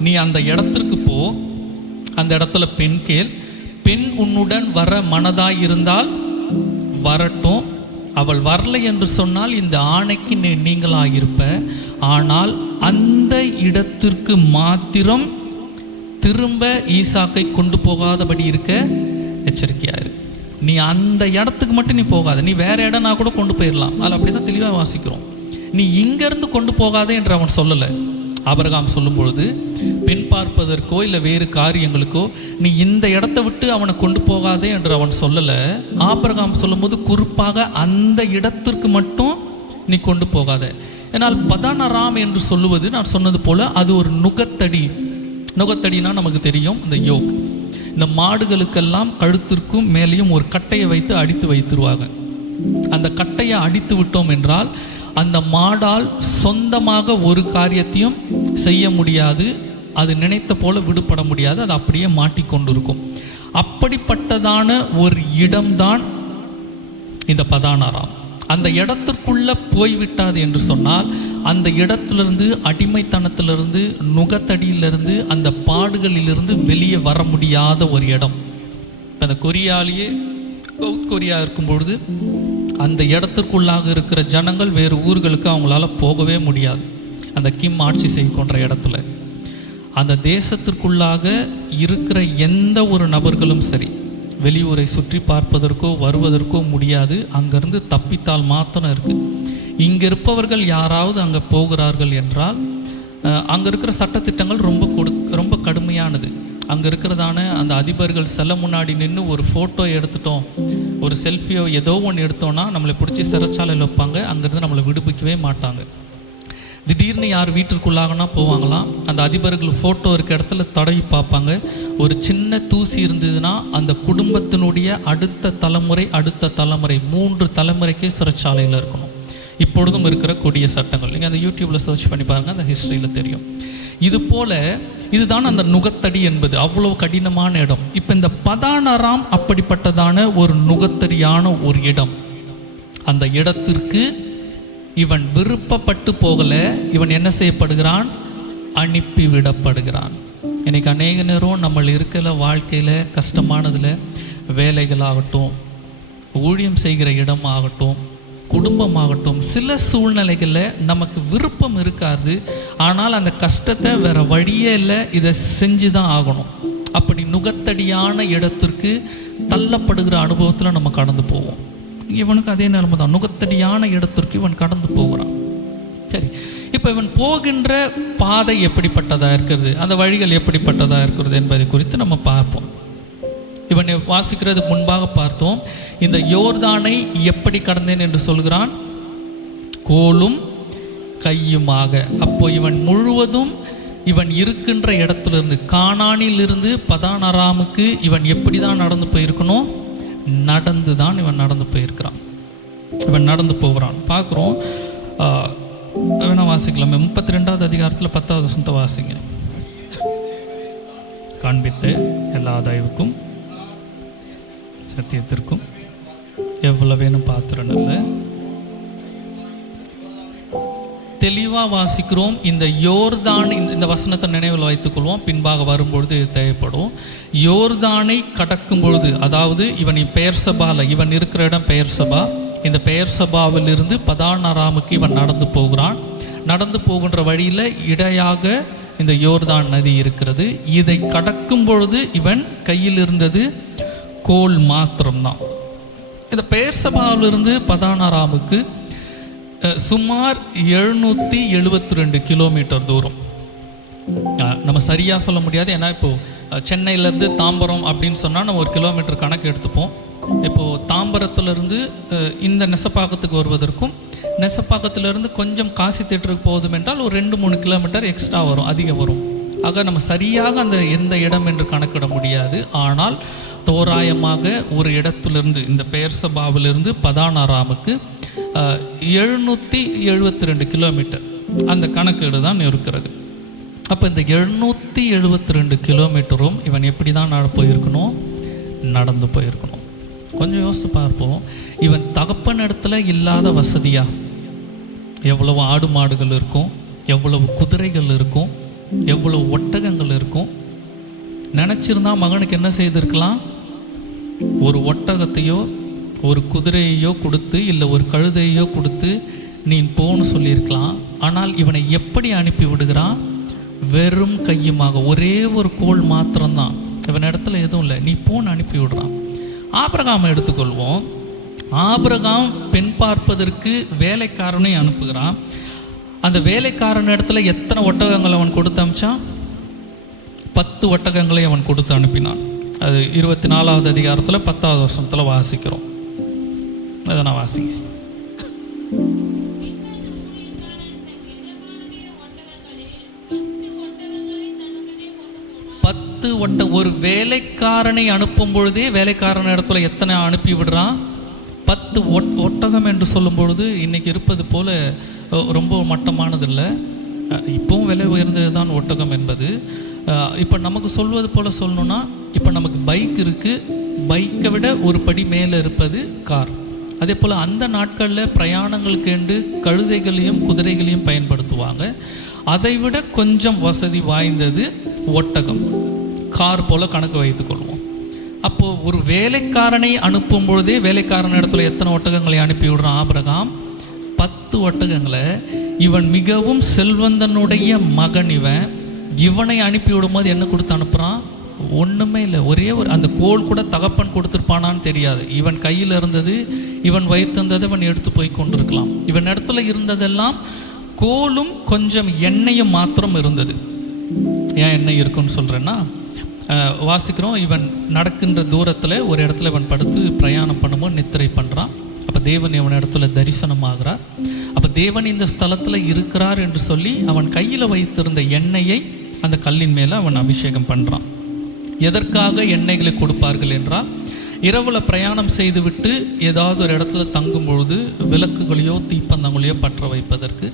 நீ அந்த இடத்திற்கு போ, அந்த இடத்துல பெண் கேள், பெண் உன்னுடன் வர மனதாய் இருந்தால் வரட்டும், அவள் வரலை என்று சொன்னால் இந்த ஆணைக்கு நீங்களாகிருப்ப, ஆனால் அந்த இடத்திற்கு மாத்திரம் திரும்ப ஈசாக்கை கொண்டு போகாதபடி இருக்க எச்சரிக்கையாயிரு. நீ அந்த இடத்துக்கு மட்டும் நீ போகாத, நீ வேற இடம்னா கூட கொண்டு போயிடலாம். அதில் அப்படி தான் தெளிவாக வாசிக்கிறோம். நீ இங்கேருந்து கொண்டு போகாதே என்று அவன் சொல்லலை. ஆபிரகாம் சொல்லும் பொழுது பெண் பார்ப்பதற்கோ இல்லை வேறு காரியங்களுக்கோ நீ இந்த இடத்த விட்டு அவனை கொண்டு போகாதே என்று அவன் சொல்லலை. ஆபிரகாம் சொல்லும் போது குறிப்பாக அந்த இடத்திற்கு மட்டும் நீ கொண்டு போகாத. ஏன்னால் பதான் அராம் என்று சொல்லுவது நான் சொன்னது போல அது ஒரு நுகத்தடி. நுகத்தடினா நமக்கு தெரியும், இந்த யோக். இந்த மாடுகளுக்கெல்லாம் கழுத்திற்கும் மேலேயும் ஒரு கட்டையை வைத்து அடித்து வைத்துருவாங்க. அந்த கட்டையை அடித்து விட்டோம் என்றால் அந்த மாடால் சொந்தமாக ஒரு காரியத்தையும் செய்ய முடியாது, அது நினைத்த போல விடுபட முடியாது, அது அப்படியே மாட்டிக்கொண்டிருக்கும். அப்படிப்பட்டதான ஒரு இடம்தான் இந்த பதான் அராம். அந்த இடத்திற்குள்ளே போய்விட்டாது என்று சொன்னால் அந்த இடத்திலிருந்து, அடிமைத்தனத்திலிருந்து, நுகத்தடியிலிருந்து, அந்த பாடுகளிலிருந்து வெளியே வர முடியாத ஒரு இடம். அந்த கொரியாலேயே சவுத் கொரியா இருக்கும்பொழுது அந்த இடத்திற்குள்ளாக இருக்கிற ஜனங்கள் வேறு ஊர்களுக்கு அவங்களால போகவே முடியாது. அந்த கிம் ஆட்சி செய்கின்ற இடத்துல அந்த தேசத்திற்குள்ளாக இருக்கிற எந்த ஒரு நபர்களும் சரி வெளியூரை சுற்றி பார்ப்பதற்கோ வருவதற்கோ முடியாது. அங்கேருந்து தப்பித்தால் மாத்திரம் இருக்குது. இங்கே இருப்பவர்கள் யாராவது அங்கே போகிறார்கள் என்றால் அங்கே இருக்கிற சட்டத்திட்டங்கள் ரொம்ப கடுமையானது. அங்கே இருக்கிறதான அந்த அதிபர்கள் சில முன்னாடி நின்று ஒரு ஃபோட்டோ எடுத்துட்டோம், ஒரு செல்ஃபியோ ஏதோ ஒன்று எடுத்தோன்னா நம்மளை பிடிச்சி சிறைச்சாலையில் வைப்பாங்க. அங்கேருந்து நம்மளை விடுவிக்கவே மாட்டாங்க. திடீர்னு யார் வீட்டிற்குள்ளாகனா போவாங்களாம், அந்த அதிபர்கள் ஃபோட்டோ இருக்க இடத்துல தடவி பார்ப்பாங்க. ஒரு சின்ன தூசி இருந்ததுன்னா அந்த குடும்பத்தினுடைய அடுத்த தலைமுறை 3 தலைமுறைக்கே சிறைச்சாலையில் இருக்கணும். இப்பொழுதும் இருக்கிற கொடிய சட்டங்கள் நீங்கள் அந்த யூடியூப்பில் சர்ச் பண்ணி பாருங்கள், அந்த ஹிஸ்ட்ரியில் தெரியும். இது போல் இதுதான் அந்த நுகத்தடி என்பது, அவ்வளோ கடினமான இடம். இப்போ இந்த பதான் அராம் அப்படிப்பட்டதான ஒரு நுகத்தடியான ஒரு இடம். அந்த இடத்திற்கு இவன் விருப்பப்பட்டு போகலை, இவன் என்ன செய்யப்படுகிறான்? அனுப்பிவிடப்படுகிறான். இன்றைக்கி அநேக நேரம் நம்ம இருக்கிற வாழ்க்கையில் கஷ்டமானதில் வேலைகளாகட்டும், ஊழியம் செய்கிற இடமாகட்டும், குடும்பமாகட்டும், சில சூழ்நிலைகளில் நமக்கு விருப்பம் இருக்காது. ஆனால் அந்த கஷ்டத்தை வேறு வழியே இல்லை, இதை செஞ்சு தான் ஆகணும். அப்படி நுகத்தடியான இடத்திற்கு தள்ளப்படுகிற அனுபவத்தில் நம்ம கடந்து போவோம். இவனுக்கு அதே நிலைமை தான், நுகத்தடியான இடத்திற்கு இவன் கடந்து போகிறான். சரி, இப்போ இவன் போகின்ற பாதை எப்படிப்பட்டதாக இருக்கிறது, அந்த வழிகள் எப்படிப்பட்டதாக இருக்கிறது என்பதை குறித்து நம்ம பார்ப்போம். இவனை வாசிக்கிறதுக்கு முன்பாக பார்த்தோம், இந்த யோர்தானை எப்படி கடந்தேன் என்று சொல்கிறான், கோலும் கையுமாக. அப்போ இவன் முழுவதும் இவன் இருக்கின்ற இடத்திலிருந்து, கானானிலிருந்து பதான் அராமுக்கு இவன் எப்படி தான் நடந்து போயிருக்கணும்? நடந்து தான் இவன் நடந்து போயிருக்கிறான். இவன் நடந்து போகிறான் பார்க்குறோம். வேணா வாசிக்கலாமே, 32வது அதிகாரத்தில் 10வது வசனத்தை வாசிங்க. காண்பித்த எல்லா தயவுக்கும் சத்தியத்திற்கும் எவ்வளவு வேணும் பாத்திரம் இல்லை தெளிவாக வாசிக்கிறோம். இந்த யோர்தான், இந்த வசனத்தை நினைவில் வைத்துக்கொள்வோம், பின்பாக வரும்பொழுது தேவைப்படும். யோர்தானை கடக்கும் பொழுது, அதாவது இவன் பெயர் சபாவில், இவன் இருக்கிற இடம் பெயர் சபா, இந்த பெயர் சபாவிலிருந்து பதான் அராமுக்கு இவன் நடந்து போகிறான். நடந்து போகின்ற வழியில் இடையாக இந்த யோர்தான் நதி இருக்கிறது. இதை கடக்கும் பொழுது இவன் கையில் இருந்தது கோல் மாத்திரம்தான். இந்த பெயர் சபாவிலிருந்து பதான் அராமுக்கு சுமார் 772 கிலோமீட்டர் தூரம். நம்ம சரியாக சொல்ல முடியாது, ஏன்னா இப்போது சென்னையிலேருந்து தாம்பரம் அப்படின்னு சொன்னால் நம்ம 1 கிலோமீட்டர் கணக்கு எடுத்துப்போம். இப்போது தாம்பரத்துலேருந்து இந்த நெசப்பாக்கத்துக்கு வருவதற்கும் நெசப்பாக்கத்திலிருந்து கொஞ்சம் காசி தேட்டருக்கு போதும் என்றால் ஒரு 2-3 கிலோமீட்டர் எக்ஸ்ட்ரா வரும், அதிகம் வரும். ஆக நம்ம சரியாக அந்த எந்த இடம் என்று கணக்கிட முடியாது. ஆனால் தோராயமாக ஒரு இடத்துலேருந்து, இந்த பெயர் சபாவிலிருந்து பதான் அராமுக்கு 772 கிலோமீட்டர் அந்த கணக்கீடு தான் இருக்கிறது. அப்போ இந்த 772 கிலோமீட்டரும் இவன் எப்படி தான் போயிருக்கணும்? நடந்து போயிருக்கணும். கொஞ்சம் யோசித்து பார்ப்போம். இவன் தகப்பன் இடத்துல இல்லாத வசதியா? எவ்வளவு ஆடு மாடுகள் இருக்கும், எவ்வளவு குதிரைகள் இருக்கும், எவ்வளவு ஒட்டகங்கள் இருக்கும். நினச்சிருந்தா மகனுக்கு என்ன செய்திருக்கலாம்? ஒரு ஒட்டகத்தையோ ஒரு குதிரையையோ கொடுத்து, இல்லை ஒரு கழுதையோ கொடுத்து நீ போன்னு சொல்லியிருக்கலாம். ஆனால் இவனை எப்படி அனுப்பி விடுகிறான்? வெறும் கையுமாக, ஒரே ஒரு கோல் மாத்திரம்தான், இவன் இடத்துல எதுவும் இல்லை, நீ போன்னு அனுப்பி விடுறான். ஆபிரகாமை எடுத்துக்கொள்வோம். ஆபிரகாம் பெண் பார்ப்பதற்கு வேலைக்காரனை அனுப்புகிறான். அந்த வேலைக்காரன் இடத்துல எத்தனை ஒட்டகங்களை அவன் கொடுத்து அனுப்பிச்சான்? 10 ஒட்டகங்களை அவன் கொடுத்து அனுப்பினான். அது 24வது அதிகாரத்தில் 10வது வசனத்தில் வாசிக்கிறோம். அதை நான் வாசிங்க. ஒரு வேலைக்காரனை அனுப்பும் பொழுதே வேலைக்காரன் இடத்துல எத்தனை அனுப்பி விடுறான்? 10 ஒட்டகம் என்று சொல்லும் பொழுது இன்னைக்கு இருப்பது போல ரொம்ப மட்டமானது இல்லை. இப்போவும் விலை உயர்ந்தது தான் ஒட்டகம் என்பது. இப்போ நமக்கு சொல்வது போல் சொல்லணும்னா, இப்போ நமக்கு பைக் இருக்குது, பைக்கை விட ஒரு படி மேலே இருப்பது கார். அதே போல் அந்த நாட்களில் பிரயாணங்களுக்கென்று கழுதைகளையும் குதிரைகளையும் பயன்படுத்துவாங்க. அதை விட கொஞ்சம் வசதி வாய்ந்தது ஒட்டகம். கார் போல் கணக்கு வைத்துக்கொள்வோம். அப்போது ஒரு வேலைக்காரனை அனுப்பும் பொழுதே வேலைக்காரன் இடத்துல எத்தனை ஒட்டகங்களை அனுப்பி விடுறான் ஆபிரகாம்? 10 ஒட்டகங்களை. இவன் மிகவும் செல்வந்தனுடைய மகன். இவனை அனுப்பி விடும்போது என்ன கொடுத்து அனுப்புகிறான்? ஒன்றுமே இல்லை. ஒரே ஒரு அந்த கோல் கூட தகப்பன் கொடுத்துருப்பானான்னு தெரியாது. இவன் கையில் இருந்தது, இவன் வைத்திருந்ததை இவன் எடுத்து போய் கொண்டிருக்கலாம். இவன் இடத்துல இருந்ததெல்லாம் கோலும் கொஞ்சம் எண்ணெயும் மாத்திரம் இருந்தது. ஏன் எண்ணெய் இருக்குன்னு சொல்கிறேன்னா, வாசிக்கிறோம், இவன் நடக்கின்ற தூரத்தில் ஒரு இடத்துல இவன் படுத்து பிரயாணம் பண்ணும்போது நித்திரை பண்ணுறான். அப்போ தேவன் இவன் இடத்துல தரிசனமாகிறார். அப்போ தேவன் இந்த ஸ்தலத்தில் இருக்கிறார் என்று சொல்லி அவன் கையில் வைத்திருந்த எண்ணெயை அந்த கல்லின் மேலே அவன் அபிஷேகம் பண்ணுறான். எதற்காக எண்ணெய்களை கொடுப்பார்கள் என்றால், இரவில் பிரயாணம் செய்துவிட்டு ஏதாவது ஒரு இடத்துல தங்கும் பொழுது விளக்குகளையோ தீப்பந்தங்களையோ பற்ற வைப்பதற்கு.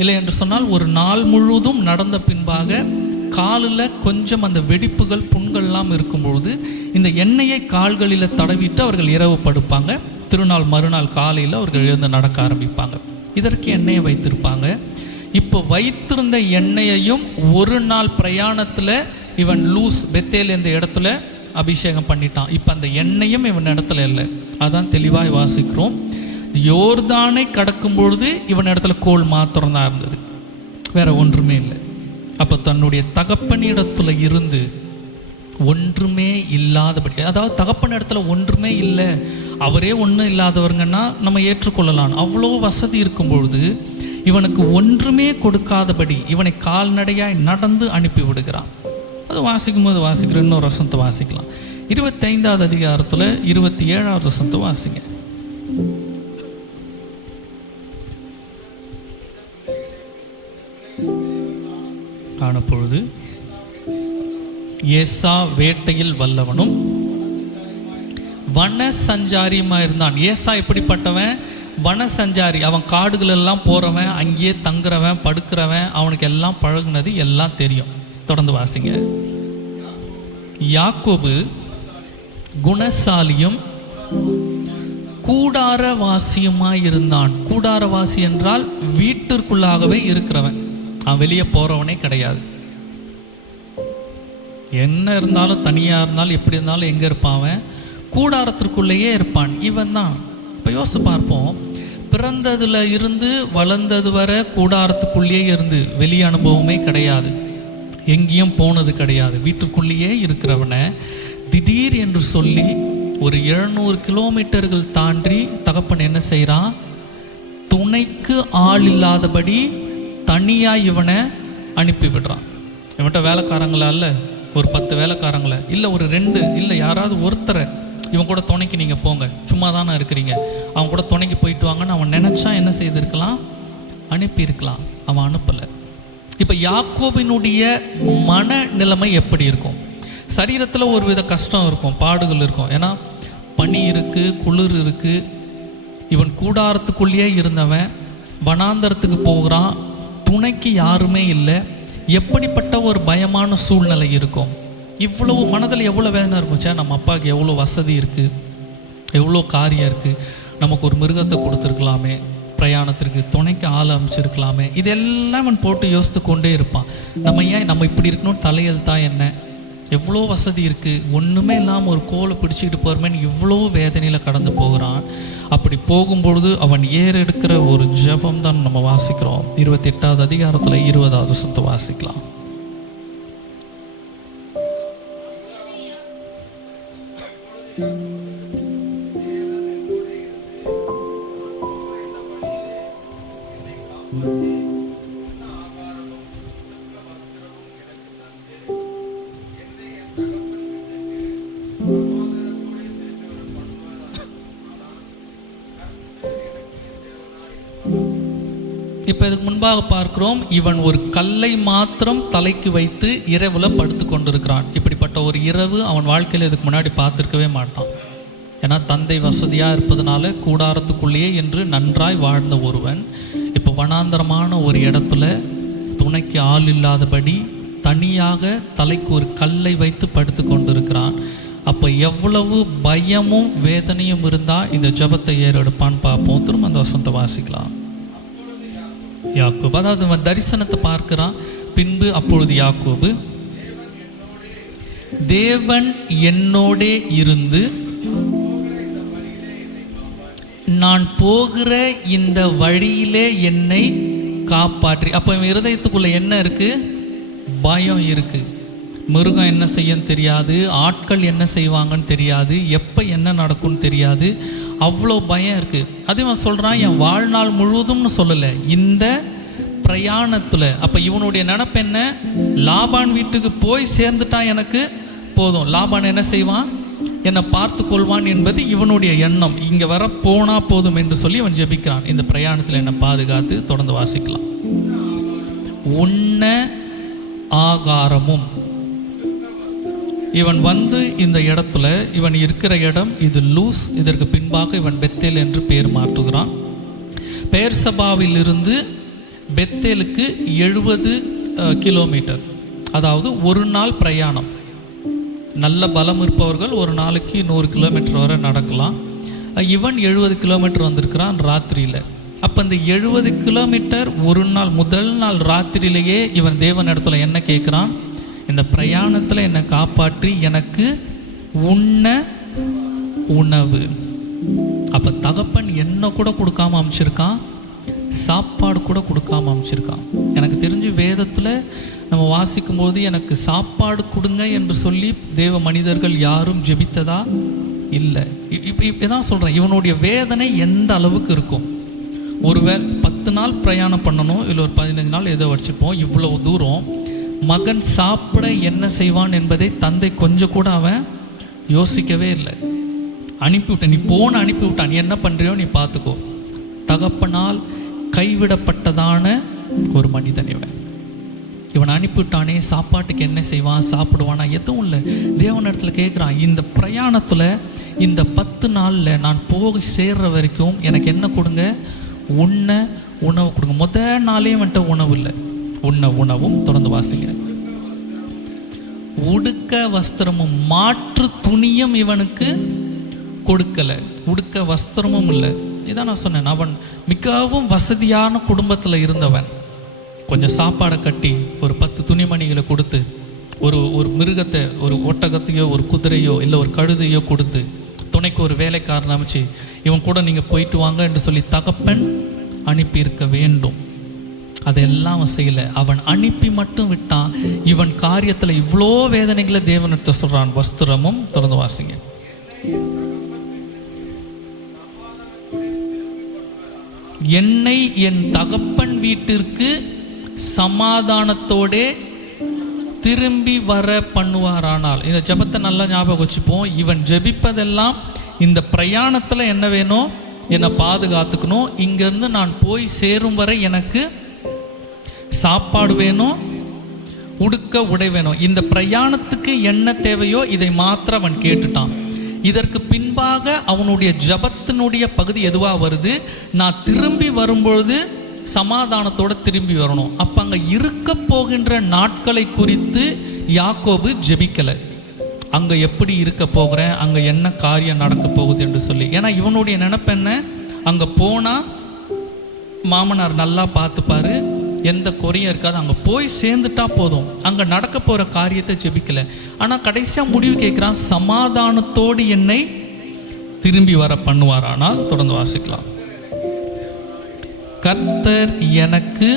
இல்லை என்று சொன்னால் ஒரு நாள் முழுவதும் நடந்த பின்பாக காலில் கொஞ்சம் அந்த வெடிப்புகள் புண்கள்லாம் இருக்கும் பொழுது இந்த எண்ணெயை கால்களில் தடவிட்டு அவர்கள் இரவு படுப்பாங்க. திருநாள் மறுநாள் காலையில் அவர்கள் எழுந்து நடக்க ஆரம்பிப்பாங்க. இதற்கு எண்ணெயை வைத்திருப்பாங்க. இப்போ வைத்திருந்த எண்ணெயையும் ஒரு நாள் பிரயாணத்தில் இவன் லூஸ் பெத்தேல் இந்த இடத்துல அபிஷேகம் பண்ணிட்டான். இப்போ அந்த எண்ணெயும் இவன் இடத்துல இல்லை. அதான் தெளிவாய் வாசிக்கிறோம். யோர்தானை கடக்கும் பொழுது இவன் இடத்துல கோல் மாத்திரம்தான் இருந்தது, வேற ஒன்றுமே இல்லை. அப்போ தன்னுடைய தகப்பனிடத்துல இருந்து ஒன்றுமே இல்லாதபடி, அதாவது தகப்பன் இடத்துல ஒன்றுமே இல்லை, அவரே ஒன்றும் இல்லாதவருங்கன்னா நம்ம ஏற்றுக்கொள்ளலாம். அவ்வளோ வசதி இருக்கும் பொழுது இவனுக்கு ஒன்றுமே கொடுக்காதபடி இவனை கால்நடையாய் நடந்து அனுப்பி விடுகிறான். அது வாசிக்கும் போது வாசிக்கிற இன்னொரு வசனத்தை வாசிக்கலாம். 25வது அதிகாரத்தில் 27வது வசனத்தை வாசிங்க. காணப்பொழுது ஏசா வேட்டையில் வல்லவனும் வன சஞ்சாரியுமா இருந்தான். ஏசா எப்படிப்பட்டவன்? வன சஞ்சாரி. அவன் காடுகளெல்லாம் போகிறவன், அங்கேயே தங்குறவன், படுக்கிறவன், அவனுக்கு எல்லாம் பழகுனது எல்லாம் தெரியும். தொடர்ந்து வாசிங்க. யாக்கோபு குணசாலியும் கூடாரவாசியுமாய் இருந்தான். கூடாரவாசி என்றால் வீட்டிற்குள்ளாகவே இருக்கிறவன், அவன் வெளியே போகிறவனே கிடையாது. என்ன இருந்தாலும், தனியாக இருந்தாலும், எப்படி இருந்தாலும் எங்கே இருப்பான்? அவன் கூடாரத்திற்குள்ளேயே இருப்பான். இவன் தான். இப்போ யோசிச்சு பார்ப்போம், பிறந்ததுல இருந்து வளர்ந்தது வரை கூடாரத்துக்குள்ளேயே இருந்து வெளியே அனுபவமே கிடையாது, எங்கேயும் போனது கிடையாது, வீட்டுக்குள்ளேயே இருக்கிறவனை திடீர் என்று சொல்லி ஒரு 700 கிலோமீட்டர்கள் தாண்டி தகப்பன் என்ன செய்கிறான்? துணைக்கு ஆள் இல்லாதபடி தனியாக இவனை அனுப்பி விடுறான். இவன்கிட்ட வேலைக்காரங்களா இல்லை, ஒரு 10 வேலைக்காரங்கள இல்லை, ஒரு 2 இல்லை, யாராவது ஒருத்தரை இவன் கூட துணைக்கு நீங்கள் போங்க, சும்மா தானே இருக்கிறீங்க, அவன் கூட துணைக்கு போயிட்டு வாங்கன்னு அவன் நினச்சா என்ன செய்திருக்கலாம்? அனுப்பியிருக்கலாம். அவன் அனுப்பலை. இப்போ யாக்கோபினுடைய மன நிலைமை எப்படி இருக்கும்? சரீரத்தில் ஒரு வித கஷ்டம் இருக்கும், பாடுகள் இருக்கும். ஏன்னா பனி இருக்குது, குளிர் இருக்குது. இவன் கூடாரத்துக்குள்ளேயே இருந்தவன் வனாந்தரத்துக்கு போகிறான், துணைக்கு யாருமே இல்லை. எப்படிப்பட்ட ஒரு பயமான சூழ்நிலை இருக்கும்? இவ்வளவு மனதில் எவ்வளோ வேதனை இருக்குச்சா? நம்ம அப்பாவுக்கு எவ்வளோ வசதி இருக்குது, எவ்வளோ காரியம் இருக்குது, நமக்கு ஒரு மிருகத்தை கொடுத்துருக்கலாமே, பிரயாணத்திற்கு துணைக்கு ஆள் அமைச்சிருக்கலாமே, இதெல்லாம் அவன் போட்டு யோசித்து கொண்டே இருப்பான். நம்ம இப்படி இருக்கணும்னு தலையெழுத்தா என்ன? எவ்வளோ வசதி இருக்குது, ஒன்றுமே இல்லாமல் ஒரு கோலை பிடிச்சிக்கிட்டு போகிறமேன்னு இவ்வளோ வேதனையில் கடந்து போகிறான். அப்படி போகும்பொழுது அவன் ஏறெடுக்கிற ஒரு ஜெபம் தான் நம்ம வாசிக்கிறோம். 28வது அதிகாரத்தில் 20வது வசனத்தை வாசிக்கலாம். இப்போ இதுக்கு முன்பாக பார்க்கிறோம், இவன் ஒரு கல்லை மாத்திரம் தலைக்கு வைத்து இரவில் படுத்து கொண்டிருக்கிறான். இப்படிப்பட்ட ஒரு இரவு அவன் வாழ்க்கையில் இதுக்கு முன்னாடி பார்த்துருக்கவே மாட்டான். ஏன்னா தந்தை வசதியாக இருப்பதனால கூடாரத்துக்குள்ளேயே என்று நன்றாய் வாழ்ந்த ஒருவன் இப்போ வனாந்தரமான ஒரு இடத்துல துணைக்கு ஆள் இல்லாதபடி தனியாக தலைக்கு ஒரு கல்லை வைத்து படுத்து கொண்டிருக்கிறான். அப்போ எவ்வளவு பயமும் வேதனையும் இருந்தால் இந்த ஜெபத்தை ஏறெடுப்பான்னு பார்ப்போம். திரும்ப அந்த வசனத்தை வாசிக்கலாம். யாக்கோபு, அதாவது அவன் தரிசனத்தை பார்க்கிறான். பின்பு அப்பொழுது யாக்கோபு, தேவன் என்னோடே இருந்து நான் போகிற இந்த வழியிலே என்னை காப்பாற்றி. அப்போ இவன் இருதயத்துக்குள்ள என்ன இருக்கு? பயம் இருக்கு. மிருகம் என்ன செய்யன்னு தெரியாது, ஆட்கள் என்ன செய்வாங்கன்னு தெரியாது, எப்போ என்ன நடக்கும்னு தெரியாது, அவ்வளோ பயம் இருக்குது. அதுவும் சொல்கிறான், என் வாழ்நாள் முழுவதும்னு சொல்லலை, இந்த பிரயாணத்தில். அப்போ இவனுடைய நினப்பு என்ன? லாபான் வீட்டுக்கு போய் சேர்ந்துட்டான் எனக்கு போதும், லாபான் என்ன செய்வான்? என்னை பார்த்து கொள்வான் என்பது இவனுடைய எண்ணம். இங்கே வர போனால் போதும் என்று சொல்லி அவன் ஜெபிக்கிறான். இந்த பிரயாணத்தில் என்னை பாதுகாத்து. தொடர்ந்து வாசிக்கலாம். உண்ண ஆகாரமும். இவன் வந்து இந்த இடத்துல, இவன் இருக்கிற இடம் இது லூஸ். இதற்கு பின்பாக இவன் பெத்தேல் என்று பெயர் மாற்றுகிறான். பெயர்சபாவிலிருந்து பெத்தேலுக்கு 70 கிலோமீட்டர், அதாவது ஒரு நாள் பிரயாணம். நல்ல பலம் இருப்பவர்கள் ஒரு நாளைக்கு 100 கிலோமீட்டர் வரை நடக்கலாம். இவன் 70 கிலோமீட்டர் வந்திருக்கிறான் ராத்திரியில். அப்போ இந்த 70 கிலோமீட்டர் ஒரு நாள், முதல் நாள் ராத்திரியிலேயே இவன் தேவன் இடத்துல என்ன கேட்குறான்? இந்த பிரயாணத்தில் என்னை காப்பாற்றி எனக்கு உண்ண உணவு. அப்போ தகப்பன் என்ன கூட கொடுக்காம அமைச்சிருக்கான், சாப்பாடு கூட கொடுக்காம அமைச்சிருக்கான். எனக்கு தெரிஞ்சு வேதத்தில் நம்ம வாசிக்கும்போது எனக்கு சாப்பாடு கொடுங்க என்று சொல்லி தேவ மனிதர்கள் யாரும் ஜெபித்ததா இல்லை. இப்போ தான் சொல்கிறேன், இவனுடைய வேதனை எந்த அளவுக்கு இருக்கும். ஒருவேளை 10 நாள் பிரயாணம் பண்ணணும், இல்லை ஒரு 15 நாள் ஏதோ வச்சுப்போம். இவ்வளவு தூரம் மகன் சாப்பிட என்ன செய்வான் என்பதை தந்தை கொஞ்சம் கூட அவன் யோசிக்கவே இல்லை. அனுப்பிவிட்டான், நீ போன அனுப்பிவிட்டான், நீ என்ன பண்ணுறியோ நீ பார்த்துக்கோ. தகப்பனால் கைவிடப்பட்டதான ஒரு மனிதன் இவன் அனுப்பிவிட்டானே, சாப்பாட்டுக்கு என்ன செய்வான், சாப்பிடுவானா, எதுவும் இல்லை. தேவன் இடத்துல கேட்குறான், இந்த பிரயாணத்தில் இந்த 10 நாளில் நான் போய் சேர்ற வரைக்கும் எனக்கு என்ன கொடுங்க? உண்ண உணவு கொடுங்க. முதல் நாளே வந்துட்டு உணவு இல்லை, உண்ண உணவும். தொடர்ந்து வாசிங்க. உடுக்க வஸ்திரமும் மாற்று துணியும் இவனுக்கு கொடுக்கலை. உடுக்க வஸ்திரமும் இல்லை. இதான் நான் சொன்னேன், அவன் மிகவும் வசதியான குடும்பத்தில் இருந்தவன். கொஞ்சம் சாப்பாடை கட்டி ஒரு 10 துணிமணிகளை கொடுத்து, ஒரு மிருகத்தை, ஒரு ஒட்டகத்தையோ ஒரு குதிரையோ இல்லை ஒரு கழுதையோ கொடுத்து, துணைக்கு ஒரு வேலைக்காரன் அமைச்சு இவன் கூட நீங்கள் போயிட்டு வாங்க என்று சொல்லி தகப்பன் அனுப்பியிருக்க வேண்டும். அதெல்லாம் அவன் செய்யலை. அவன் அனுப்பி மட்டும் விட்டான். இவன் காரியத்தில் இவ்வளோ வேதனைகளை தேவனிடத்தை சொல்கிறான். வஸ்திரமும் தொடர்ந்து வாசிங்க. என்னை என் தகப்பன் வீட்டிற்கு சமாதானத்தோடே திரும்பி வர பண்ணுவாரானால். இந்த ஜெபத்தை நல்லா ஞாபகம் வச்சுப்போம். இவன் ஜெபிப்பதெல்லாம் இந்த பிரயாணத்தில் என்ன வேணும், என்னை பாதுகாத்துக்கணும், இங்கேருந்து நான் போய் சேரும் வரை எனக்கு சாப்பாடு வேணும், உடுக்க உடை வேணும். இந்த பிரயாணத்துக்கு என்ன தேவையோ இதை மாத்திரம் அவன் கேட்டுட்டான். இதற்கு பின்பாக அவனுடைய ஜபத்தினுடைய பகுதி எதுவாக வருது, நான் திரும்பி வரும்பொழுது சமாதானத்தோடு திரும்பி வரணும். அப்போ அங்கே இருக்க போகின்ற நாட்களை குறித்து யாக்கோபு ஜெபிக்கலை. அங்கே எப்படி இருக்க போகிறேன், அங்கே என்ன காரியம் நடக்க போகுது என்று சொல்லி. ஏன்னா இவனுடைய நினைப்பு என்ன, அங்கே போனால் மாமனார் நல்லா பார்த்துப்பாரு, எந்த குறையும் இருக்காது, அங்கே போய் சேர்ந்துட்டா போதும். அங்கே நடக்க போகிற காரியத்தை ஜெபிக்கலை. ஆனால் கடைசியாக முடிவு கேட்குறான், சமாதானத்தோடு என்னை திரும்பி வர பண்ணுவாரானால். தொடர்ந்து வாசிக்கலாம். கர்த்தர் எனக்கு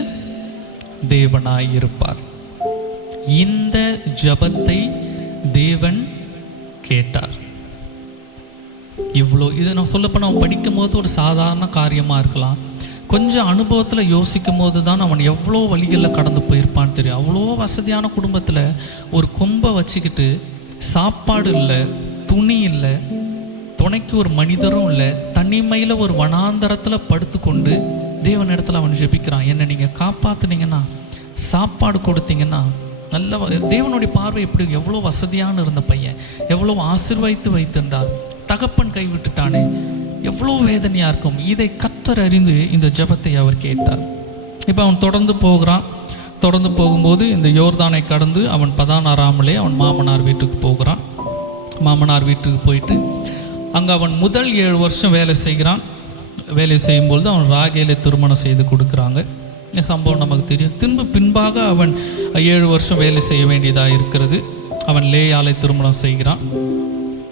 தேவனாய் இருப்பார். இந்த ஜபத்தை தேவன் கேட்டார். இவ்வளோ இது நான் சொல்லப்போனால் அவன் படிக்கும் போது ஒரு சாதாரண காரியமாக இருக்கலாம். கொஞ்சம் அனுபவத்தில் யோசிக்கும் போது தான் அவன் எவ்வளோ வழிகளில் கடந்து போயிருப்பான்னு தெரியும். அவ்வளோ வசதியான குடும்பத்தில் ஒரு கொம்பை வச்சுக்கிட்டு சாப்பாடு இல்லை, துணி இல்லை, துணைக்கு ஒரு மனிதரும் இல்லை, தனிமையில் ஒரு வனாந்தரத்தில் படுத்துக்கொண்டு தேவன் இடத்துல அவன் ஜெபிக்கிறான். என்னை நீங்கள் காப்பாற்றுனீங்கன்னா, சாப்பாடு கொடுத்தீங்கன்னா, நல்ல தேவனுடைய பார்வை எப்படி, எவ்வளோ வசதியான இருந்த பையன், எவ்வளோ ஆசீர்வதித்து வைத்திருந்தார், தகப்பன் கைவிட்டுட்டானே, எவ்வளோ வேதனையாக இருக்கும். இதை கர்த்தர் அறிந்து இந்த ஜெபத்தை அவர் கேட்டார். இப்போ அவன் தொடர்ந்து போகிறான். தொடர்ந்து போகும்போது இந்த யோர்தானை கடந்து அவன் 16ஆம் அவன் மாமனார் வீட்டுக்கு போகிறான். மாமனார் வீட்டுக்கு போயிட்டு அங்கே அவன் முதல் 7 வருஷம் வேலை செய்கிறான். வேலை செய்யும்பொழுது அவன் ராகேலை திருமணம் செய்து கொடுக்குறாங்க. சம்பவம் நமக்கு தெரியும். பின்பாக அவன் 7 வருஷம் வேலை செய்ய வேண்டியதாக இருக்கிறது. அவன் லேயாலை திருமணம் செய்கிறான்.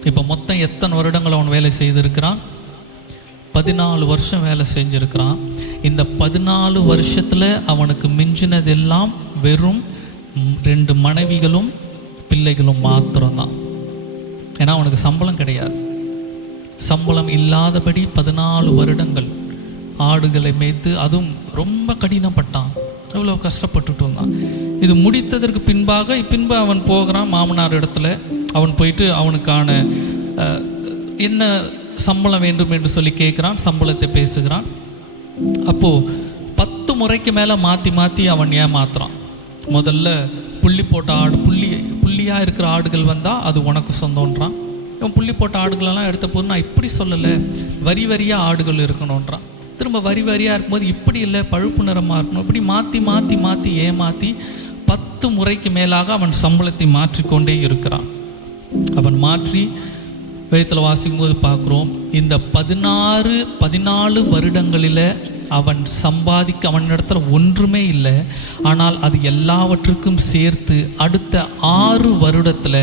இப்போ மொத்தம் எத்தனை வருடங்கள் அவன் வேலை செய்திருக்கிறான்? 14 வருஷம் வேலை செஞ்சுருக்கிறான். இந்த 14 வருஷத்தில் அவனுக்கு மிஞ்சினதெல்லாம் வெறும் 2 மனைவிகளும் பிள்ளைகளும் மாத்திரம்தான். ஏன்னா அவனுக்கு சம்பளம் கிடையாது. சம்பளம் இல்லாதபடி 14 வருடங்கள் ஆடுகளை மேய்த்து, அதுவும் ரொம்ப கடினப்பட்டான், எவ்வளோ கஷ்டப்பட்டுட்டு இருந்தான். இது முடித்ததற்கு பின்பு அவன் போகிறான் மாமனார் இடத்துல. அவன் போயிட்டு அவனுக்கான என்ன சம்பளம் வேண்டும் என்று சொல்லி கேட்குறான். சம்பளத்தை பேசுகிறான். அப்போது 10 முறைக்கு மேலே மாற்றி அவன் ஏமாத்துறான். முதல்ல புள்ளி போட்ட ஆடு, புள்ளியாக இருக்கிற ஆடுகள் வந்தால் அது உனக்கு சொந்தன்றான். இவன் புள்ளி போட்ட ஆடுகளெல்லாம் எடுத்த போது நான் இப்படி சொல்லலை, வரியாக ஆடுகள் இருக்கணுன்றான். திரும்ப வரியாக இருக்கும்போது இப்படி இல்லை, பழுப்பு நிறமாக இருக்கணும். இப்படி மாற்றி ஏமாற்றி 10 முறைக்கு மேலாக அவன் சம்பளத்தை மாற்றிக்கொண்டே இருக்கிறான். அவன் மாற்றி வேதத்தில் வாசிக்கும் போது பார்க்குறோம், இந்த 14 வருடங்களில் அவன் சம்பாதிக்க அவனிடத்துல ஒன்றுமே இல்லை. ஆனால் அது எல்லாவற்றுக்கும் சேர்த்து அடுத்த 6 வருடத்தில்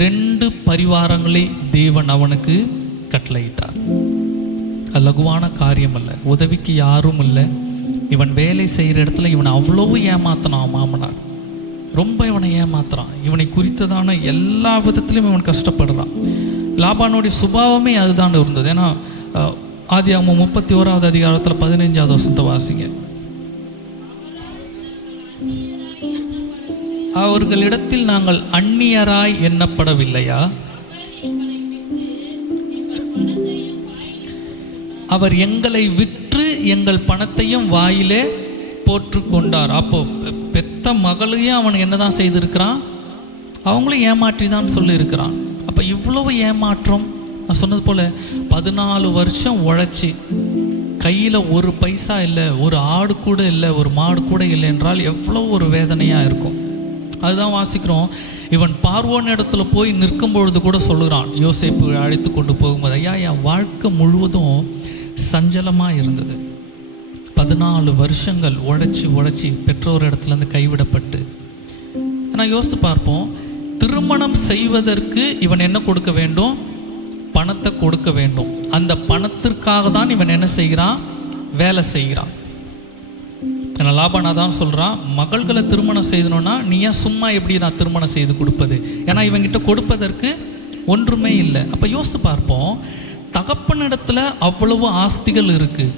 2 பரிவாரங்களை தேவன் அவனுக்கு கட்டளையிட்டார். அது லகுவான காரியம் அல்ல. உதவிக்கு யாரும் இல்லை. இவன் வேலை செய்கிற இடத்துல இவனை அவ்வளவு ஏமாத்தினான் மாமனார். ரொம்ப இவனை ஏமாத்துறான். இவனை குறித்ததான எல்லா விதத்திலும் இவன் கஷ்டப்படுறான். லாபானுடைய சுபாவமே அதுதான் இருந்தது. ஏன்னா ஆதியாகமம் 31வது அதிகாரத்தில் 15வது வசனத்தை வாசிங்க. அவர்களிடத்தில் நாங்கள் அந்நியராய் எண்ணப்படவில்லையா? அவர் எங்களை விற்று எங்கள் பணத்தையும் வாயிலே போற்று கொண்டார். அப்போ பெத்த மகளையும் அவன் என்னதான் செய்திருக்கிறான்? அவங்களும் ஏமாற்றி தான் சொல்லியிருக்கிறான். அப்போ இவ்வளவு ஏமாற்றம். நான் சொன்னது போல் 14 வருஷம் உழைச்சி கையில் ஒரு பைசா இல்லை, ஒரு ஆடு கூட இல்லை, ஒரு மாடு கூட இல்லை என்றால் எவ்வளோ ஒரு வேதனையாக இருக்கும். அதுதான் வாசிக்கிறோம். இவன் பார்வோன் இடத்துல போய் நிற்கும் பொழுது கூட சொல்லுகிறான், யோசேப்பு அழைத்து கொண்டு போகும்போது, ஐயா என் வாழ்க்கை முழுவதும் சஞ்சலமாக இருந்தது. 14 வருஷங்கள் உழைச்சி பெற்றோர் இடத்துலேருந்து கைவிடப்பட்டு. நான் யோசித்து பார்ப்போம், திருமணம் செய்வதற்கு இவன் என்ன கொடுக்க வேண்டும்? பணத்தை கொடுக்க வேண்டும். அந்த பணத்திற்காக தான் இவன் என்ன செய்கிறான்? வேலை செய்கிறான். ஏன்னா லாபானா தான் சொல்கிறான், மகள்களை திருமணம் செய்யணும்னா நீ ஏன் சும்மா எப்படி நான் திருமணம் செய்து கொடுப்பது? ஏன்னா இவங்கிட்ட கொடுப்பதற்கு ஒன்றுமே இல்லை. அப்போ யோசித்து பார்ப்போம், தகப்பனிடத்தில் அவ்வளவு ஆஸ்திகள் இருக்குது.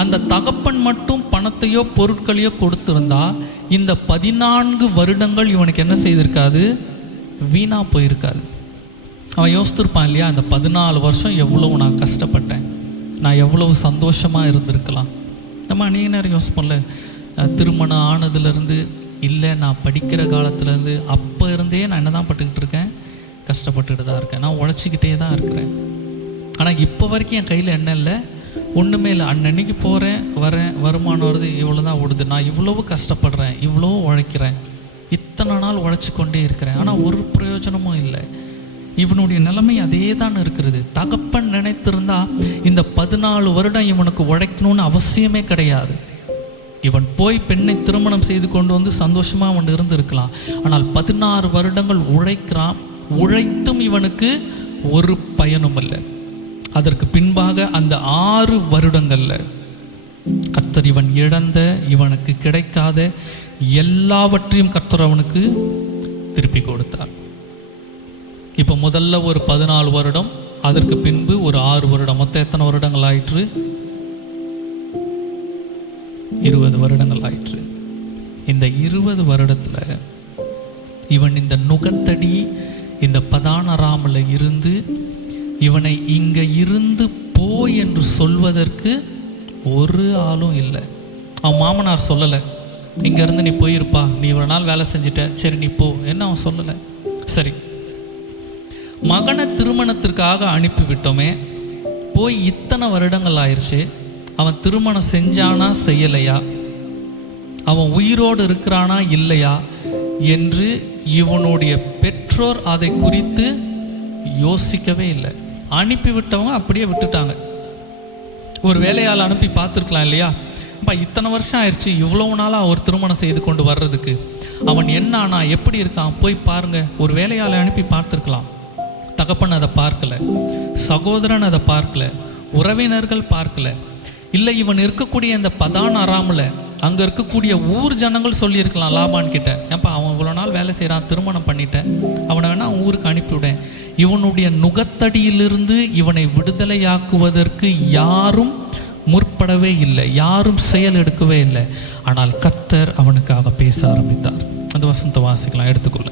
அந்த தகப்பன் மட்டும் பணத்தையோ பொருட்களையோ கொடுத்துருந்தா இந்த 14 வருடங்கள் இவனுக்கு என்ன செய்திருக்காது? வீணாக போயிருக்காது. அவன் யோசித்திருப்பான் இல்லையா, இந்த 14 வருஷம் எவ்வளவு நான் கஷ்டப்பட்டேன், நான் எவ்வளவு சந்தோஷமாக இருந்திருக்கலாம். நம்ம அநேக நேரம் யோசிப்போம்ல, திருமணம் ஆனதுலேருந்து இல்லை நான் படிக்கிற காலத்துலேருந்து அப்போ இருந்தே நான் என்ன தான் பட்டுக்கிட்டு இருக்கேன்? கஷ்டப்பட்டுட்டு தான் இருக்கேன், நான் உழைச்சிக்கிட்டே தான் இருக்கிறேன். ஆனால் இப்போ வரைக்கும் என் கையில் என்ன இல்லை? ஒன்றுமே இல்லை. அன்னன்னைக்கு போகிறேன் வரேன், வருமானம் வருது, இவ்வளோ தான் ஓடுது. நான் இவ்வளவு கஷ்டப்படுறேன், இவ்வளோ உழைக்கிறேன், இத்தனை நாள் உழைச்சி கொண்டே இருக்கிறேன், ஆனால் ஒரு பிரயோஜனமும் இல்லை. இவனுடைய நிலைமை அதே தான் இருக்கிறது. தகப்பன் நினைத்திருந்தா இந்த 14 வருடம் இவனுக்கு உழைக்கணும்னு அவசியமே கிடையாது. இவன் போய் பெண்ணை திருமணம் செய்து கொண்டு வந்து சந்தோஷமாக அவன் இருந்திருக்கலாம். ஆனால் 16 வருடங்கள் உழைக்கிறான். உழைத்தும் இவனுக்கு ஒரு பயனும் இல்லை. அதற்கு பின்பாக அந்த 6 வருடங்களில் கர்த்தர் இவன் இழந்த, இவனுக்கு கிடைக்காத எல்லாவற்றையும் கர்த்தர் அவனுக்கு திருப்பி கொடுத்தார். இப்போ முதல்ல ஒரு 14 வருடம், அதற்கு பின்பு ஒரு 6 வருடம், மொத்தம் எத்தனை வருடங்கள் ஆயிற்று? 20 வருடங்கள் ஆயிற்று. இந்த 20 வருடத்தில் இவன் இந்த நுகத்தடி, இந்த பதானராமில் இருந்து இவனை இங்கே இருந்து போ என்று சொல்வதற்கு ஒரு ஆளும் இல்லை. அவன் மாமனார் சொல்லலை, இங்கேருந்து நீ போயிருப்பா, நீ இவ்வளோ நாள் வேலை செஞ்சிட்ட, சரி நீ போ என்ன அவன் சொல்லலை. சரி, மகனை திருமணத்திற்காக அனுப்பிவிட்டோமே, போய் இத்தனை வருடங்கள் ஆயிடுச்சு, அவன் திருமணம் செஞ்சானா செய்யலையா, அவன் உயிரோடு இருக்கிறானா இல்லையா என்று இவனுடைய பெற்றோர் அதை குறித்து யோசிக்கவே இல்லை. அனுப்பிவிட்டவங்க அப்படியே விட்டுட்டாங்க. ஒரு வேலையால் அனுப்பி பார்த்துருக்கலாம் இல்லையா, அப்பா இத்தனை வருஷம் ஆயிடுச்சு, இவ்வளவு நாளாக ஒரு திருமணம் செய்து கொண்டு வர்றதுக்கு, அவன் என்ன ஆனா எப்படி இருக்கான் போய் பாருங்க. ஒரு வேலையால் அனுப்பி பார்த்துருக்கலாம். தகப்பன் அதை பார்க்கல, சகோதரன் அதை பார்க்கல, உறவினர்கள் பார்க்கல. இல்லை இவன் இருக்கக்கூடிய இந்த பதான் அராமில் அங்கே இருக்கக்கூடிய ஊர் ஜனங்கள் சொல்லியிருக்கலாம் லாபான் கிட்ட, ஏன்ப்பா அவன் இவ்வளோ நாள் வேலை செய்கிறான், திருமணம் பண்ணிட்டேன், அவனை வேணா அவன் ஊருக்கு அனுப்பிவிடேன். இவனுடைய நுகத்தடியிலிருந்து இவனை விடுதலையாக்குவதற்கு யாரும் முற்படவே இல்லை, யாரும் செயல் எடுக்கவே இல்லை. ஆனால் கர்த்தர் அவனுக்காக பேச ஆரம்பித்தார். அந்த வசனத்தை வாசிக்கலாம், எடுத்துக்கொள்ள.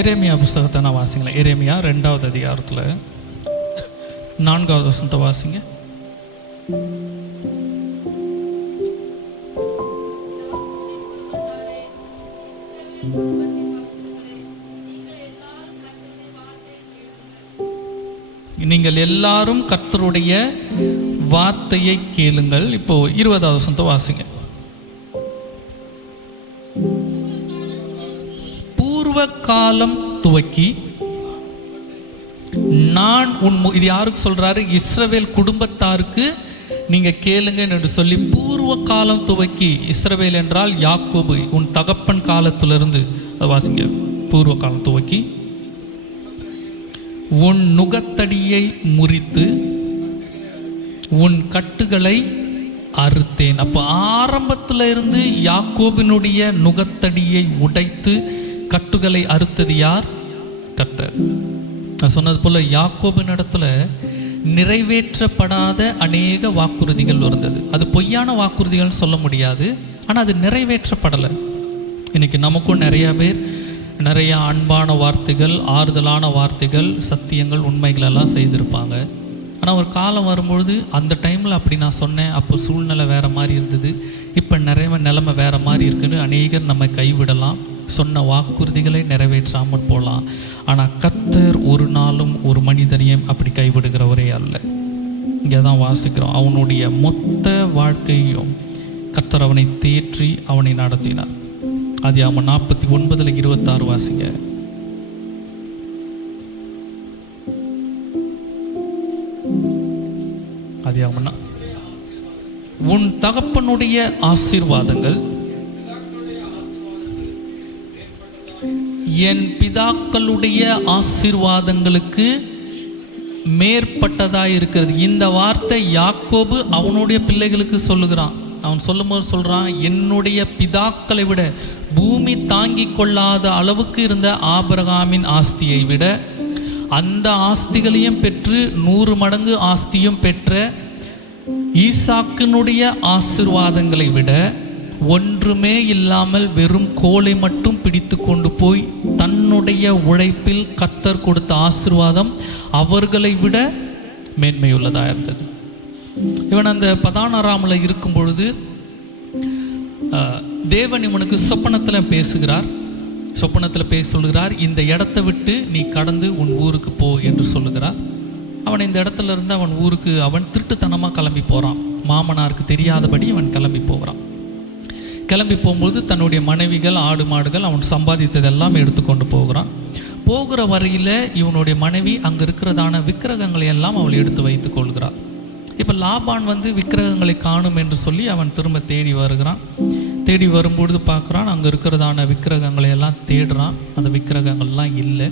எரேமியா புஸ்தகத்தை நான் வாசிங்களேன். எரேமியா 2வது அதிகாரத்தில் 4வது வசனத்தை வாசிங்க. நீங்கள் எல்லாரும் கர்த்தருடைய வார்த்தையை கேளுங்கள். இப்போ 20வது வசனத்தை வாசிங்க. பூர்வ காலம் துவக்கி நான் இது யாருக்கு சொல்றாரு? இஸ்ரவேல் குடும்பத்தாருக்கு நீங்க கேளுங்க என்று சொல்லி, பூர்வ காலம் துவக்கி, இஸ்ரவேல் என்றால் யாக்கோபு, உன் தகப்பன் காலத்திலிருந்து, வாசிங்க, பூர்வ காலம் துவக்கி உன் நுகத்தடியை முறித்து உன் கட்டுகளை அறுத்தேன். அப்போ ஆரம்பத்தில் இருந்து யாக்கோபினுடைய நுகத்தடியை உடைத்து கட்டுகளை அறுத்தது யார்? கர்த்தர். நான் சொன்னது போல யாக்கோபின் இடத்துல நிறைவேற்றப்படாத அநேக வாக்குறுதிகள் இருந்தது. அது பொய்யான வாக்குறுதிகள் சொல்ல முடியாது, ஆனால் அது நிறைவேற்றப்படலை. இன்னைக்கு நமக்கும் நிறைய பேர் நிறைய அன்பான வார்த்தைகள், ஆறுதலான வார்த்தைகள், சத்தியங்கள், உண்மைகள் எல்லாம் செய்திருப்பாங்க. ஆனால் ஒரு காலம் வரும்பொழுது அந்த டைமில் அப்படி நான் சொன்னேன், அப்போ சூழ்நிலை வேறு மாதிரி இருந்தது, இப்போ நிறைய நிலைமை வேறு மாதிரி இருக்குன்னு அநேகர் நம்ம கைவிடலாம், சொன்ன வாக்குறுதிகளை நிறைவேற்றாமல் போகலாம். ஆனால் கர்த்தர் ஒரு நாளும் ஒரு மனிதனையும் அப்படி கைவிடுகிறவரே தான் வாசிக்கிறோம். அவனுடைய மொத்த வாழ்க்கையும் கர்த்தர் அவனை தேற்றி அவனை நடத்தினார். ஆதியாகமம் 49:26 வாசிங்க. ஆதியாகமம், உன் தகப்பனுடைய ஆசீர்வாதங்கள் என் பிதாக்களுடைய ஆசீர்வாதங்களுக்கு மேற்பட்டதாக இருக்கிறது. இந்த வார்த்தை யாக்கோபு அவனுடைய பிள்ளைகளுக்கு சொல்லுகிறான். அவன் சொல்லும்போது சொல்கிறான், என்னுடைய பிதாக்களை விட, பூமி தாங்கி கொள்ளாத அளவுக்கு இருந்த ஆபிரகாமின் ஆஸ்தியை விட, அந்த ஆஸ்திகளையும் பெற்று 100 மடங்கு ஆஸ்தியும் பெற்ற ஈசாக்கினுடைய ஆசீர்வாதங்களை விட ஒன்றுமே இல்லாமல் வெறும் கோலை மட்டும் பிடித்து கொண்டு போய் தன்னுடைய உழைப்பில் கர்த்தர் கொடுத்த ஆசீர்வாதம் அவர்களை விட மேன்மையுள்ளதாக இருந்தது. இவன் அந்த பதானராமில் இருக்கும் பொழுது தேவன் இவனுக்கு சொப்பனத்தில் பேசுகிறார். சொப்பனத்தில் பேசி சொல்லுகிறார், இந்த இடத்தை விட்டு நீ கடந்து உன் ஊருக்கு போ என்று சொல்லுகிறார். அவன் இந்த இடத்துல இருந்து அவன் ஊருக்கு அவன் திருட்டுத்தனமாக கிளம்பி போகிறான். மாமனாருக்கு தெரியாதபடி அவன் கிளம்பி போகிறான். கிளம்பி போகும்போது தன்னுடைய மனைவிகள், ஆடு மாடுகள், அவன் சம்பாதித்ததெல்லாம் எடுத்துக்கொண்டு போகிறான். போகிற வரையில் இவனுடைய மனைவி அங்கே இருக்கிறதான விக்கிரகங்களை எல்லாம் அவள் எடுத்து வைத்து கொள்கிறாள். இப்போ லாபான் விக்கிரகங்களை காணும் என்று சொல்லி அவன் திரும்ப தேடி வருகிறான். தேடி வரும்பொழுது பார்க்குறான், அங்கே இருக்கிறதான விக்கிரகங்களை எல்லாம் தேடுறான். அந்த விக்கிரகங்கள்லாம் இல்லை.